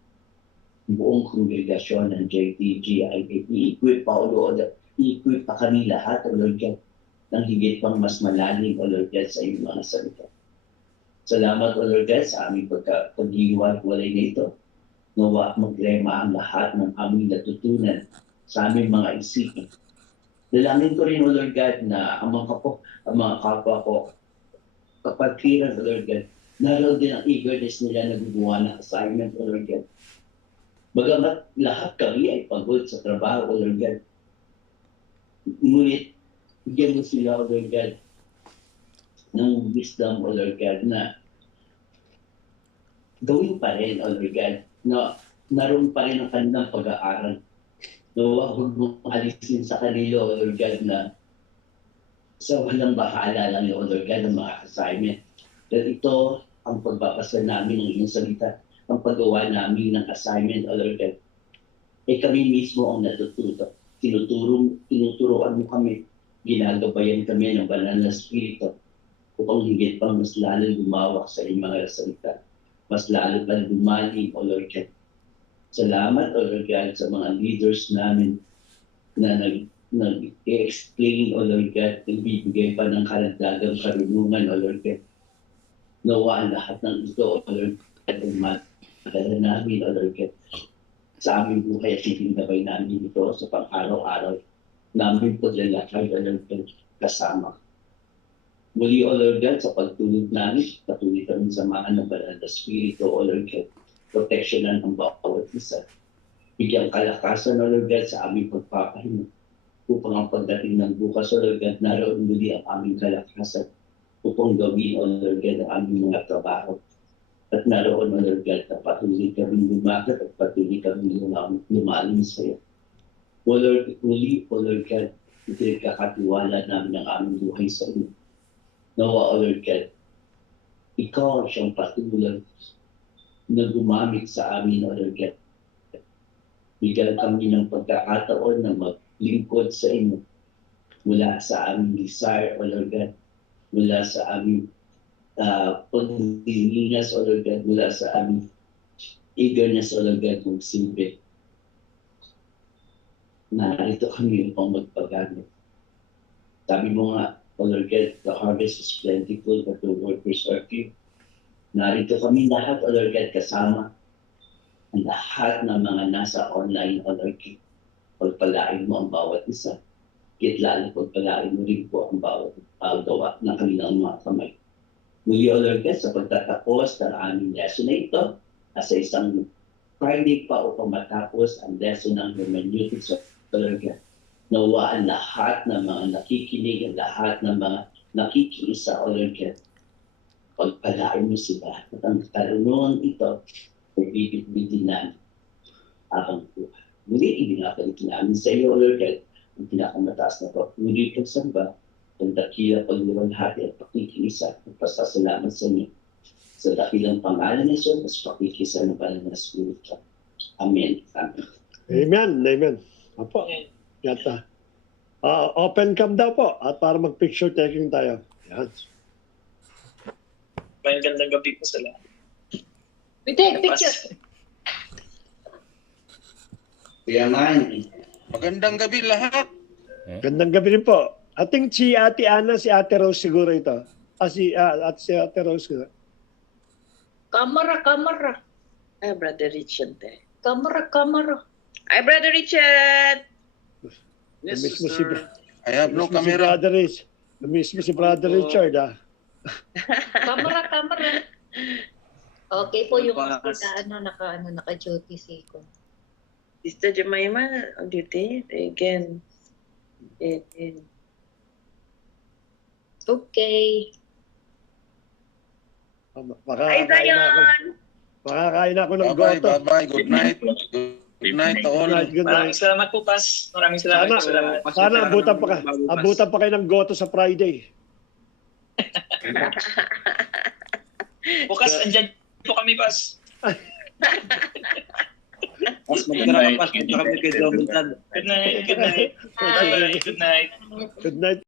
Buong kongregasyon ng JTG ay i-equip pa, O Lord, i-equip pa kami lahat, O Lord God, ng higit pang mas malalim, O Lord God, sa iyong mga salita. Salamat, O Lord God, sa aming paghiwalay na ito. Nawa magrema ang lahat ng aming natutunan sa aming mga isipan. Dalangin ko rin, O Lord God, na ang mga kapwa ko, kapatiran, O Lord God, naroon din ang eagerness nila na gumawa ng assignment, O Lord God. Bagamat lahat kami ay pagod sa trabaho, O Lord God. Ngunit, bigyan mo sila, O Lord God, ng wisdom, O Lord God, na gawin pa rin, O Lord God, na naroon pa rin ang kanilang pag-aaral. No, huwag mo alisin sa kanila, O Lord God, na sa walang bahala lang, O Lord God, ng mga assignment. Dahil ito ang pagbabasa namin ng iyong salita, ang paggawa namin ng assignment, O Lord God. Kami mismo ang natututo. Tinuturuan mo kami, ginagabayan kami ng banal na spirito upang higit pang mas lalo gumawak sa iyong mga salita. Mas lalo pang gumaling, O Lord God. Salamat, O Lord God, sa mga leaders namin na nag-explain, O Lord God, nagbibigay pa ng karagdagang karunungan, O Lord God. Nawa ang lahat ng ito, O Lord God, ang madala namin, O Lord God, sa aming buhay at itinabay namin ito sa pang-araw-araw. Namin po dyan lahat, O Lord God, kasama. Muli, O Lord God, sa pagtulog namin, patuloy kami sa mga ng banal na spirito, O Lord God, proteksyonan ang bawat isa. Bigyan kalakasan, O Lord God, sa aming pagpapahinga. Upang ang pagdating ng bukas, O Lord God, naroon muli ang aming kalakasan. Upang gawin, O Lord God, ang aming mga trabaho. At naroon, O Lord God, na patuloy kami lumakad at patuloy kami lumalim sa iyo. O Lord, muli, O Lord God, kakatiwala namin ang aming buhay sa iyo. Nawa, O Lord God, ikaw ang siyang patuloy na gumamit sa amin, O Lord God. Bigyan kami ng pagkakataon na maglingkod sa inyo mula sa aming desire, O Lord God, mula sa aming pagdilingas, O Lord God, mula sa aming eagerness, O Lord God, magsimple. Narito kami upang magpagamit. Sabi mo nga, O Lord God, the harvest is plentiful, but the workers are few. Narito kami lahat, O Lord God, kasama ang lahat ng mga nasa online, O Lord God. Pagpalain mo ang bawat isa. Kit lalo pagpalain mo rin po ang bawat gawa ng kanilang mga kamay. Muli, O Lord God, sa pagtatapos ng aming lesson na ito, sa isang Friday pa upang matapos ang lesson ng hermeneutics, O Lord God. Nawa ang lahat ng mga nakikinig, ang lahat ng mga nakikiisa, O Lord God. Pagpalain mo sila. At ang karunungan ito, bibit-bitin namin habang buhay. Muli, ibinabalik namin sa iyo, O Lord God, ang pinakamataas na papuri at samba, ang dakila, pagluwalhati at pakikiisa at pasasalamat sa inyo. Sa dakilang pangalan ng Iyon, mas pakikisa ng banal na Espiritu. Amen. Amen. Amen. Amen. Apo. Yata. Open cam daw po at para mag-picture taking tayo. Yan. May gandang gabi po sa lahat. We take picture. Kuya Man. Magandang gabi lahat. Gandang gabi rin po. I think si Ate Ana, si Ate Rose siguro ito. Si Ate Rose siguro. Kamera. Ay, Brother Richard. Kamera. Ay, Brother Richard! Yes, Namiss mo si sir. I have no namiss mo si camera. Brother Rich. Namiss mo si Brother Richard, ah. Kamera. Okay po yung Bukas. naka-duty si ko. Sister Jemima, on duty again. Okay. Baka Hi, Zion! Makakain ako ng Bye-bye, goto. bye-bye. Good night. Good night to all. Good Maraming night. salamat po, Pas. Maraming salamat Sana, po. sana abutan pa kayo ng goto sa Friday. Bukas, andyan po kami, Pas. Mas magdara ka pa, kami kay Dominican. Good night. Good night. Bye-bye. Good night. Good night.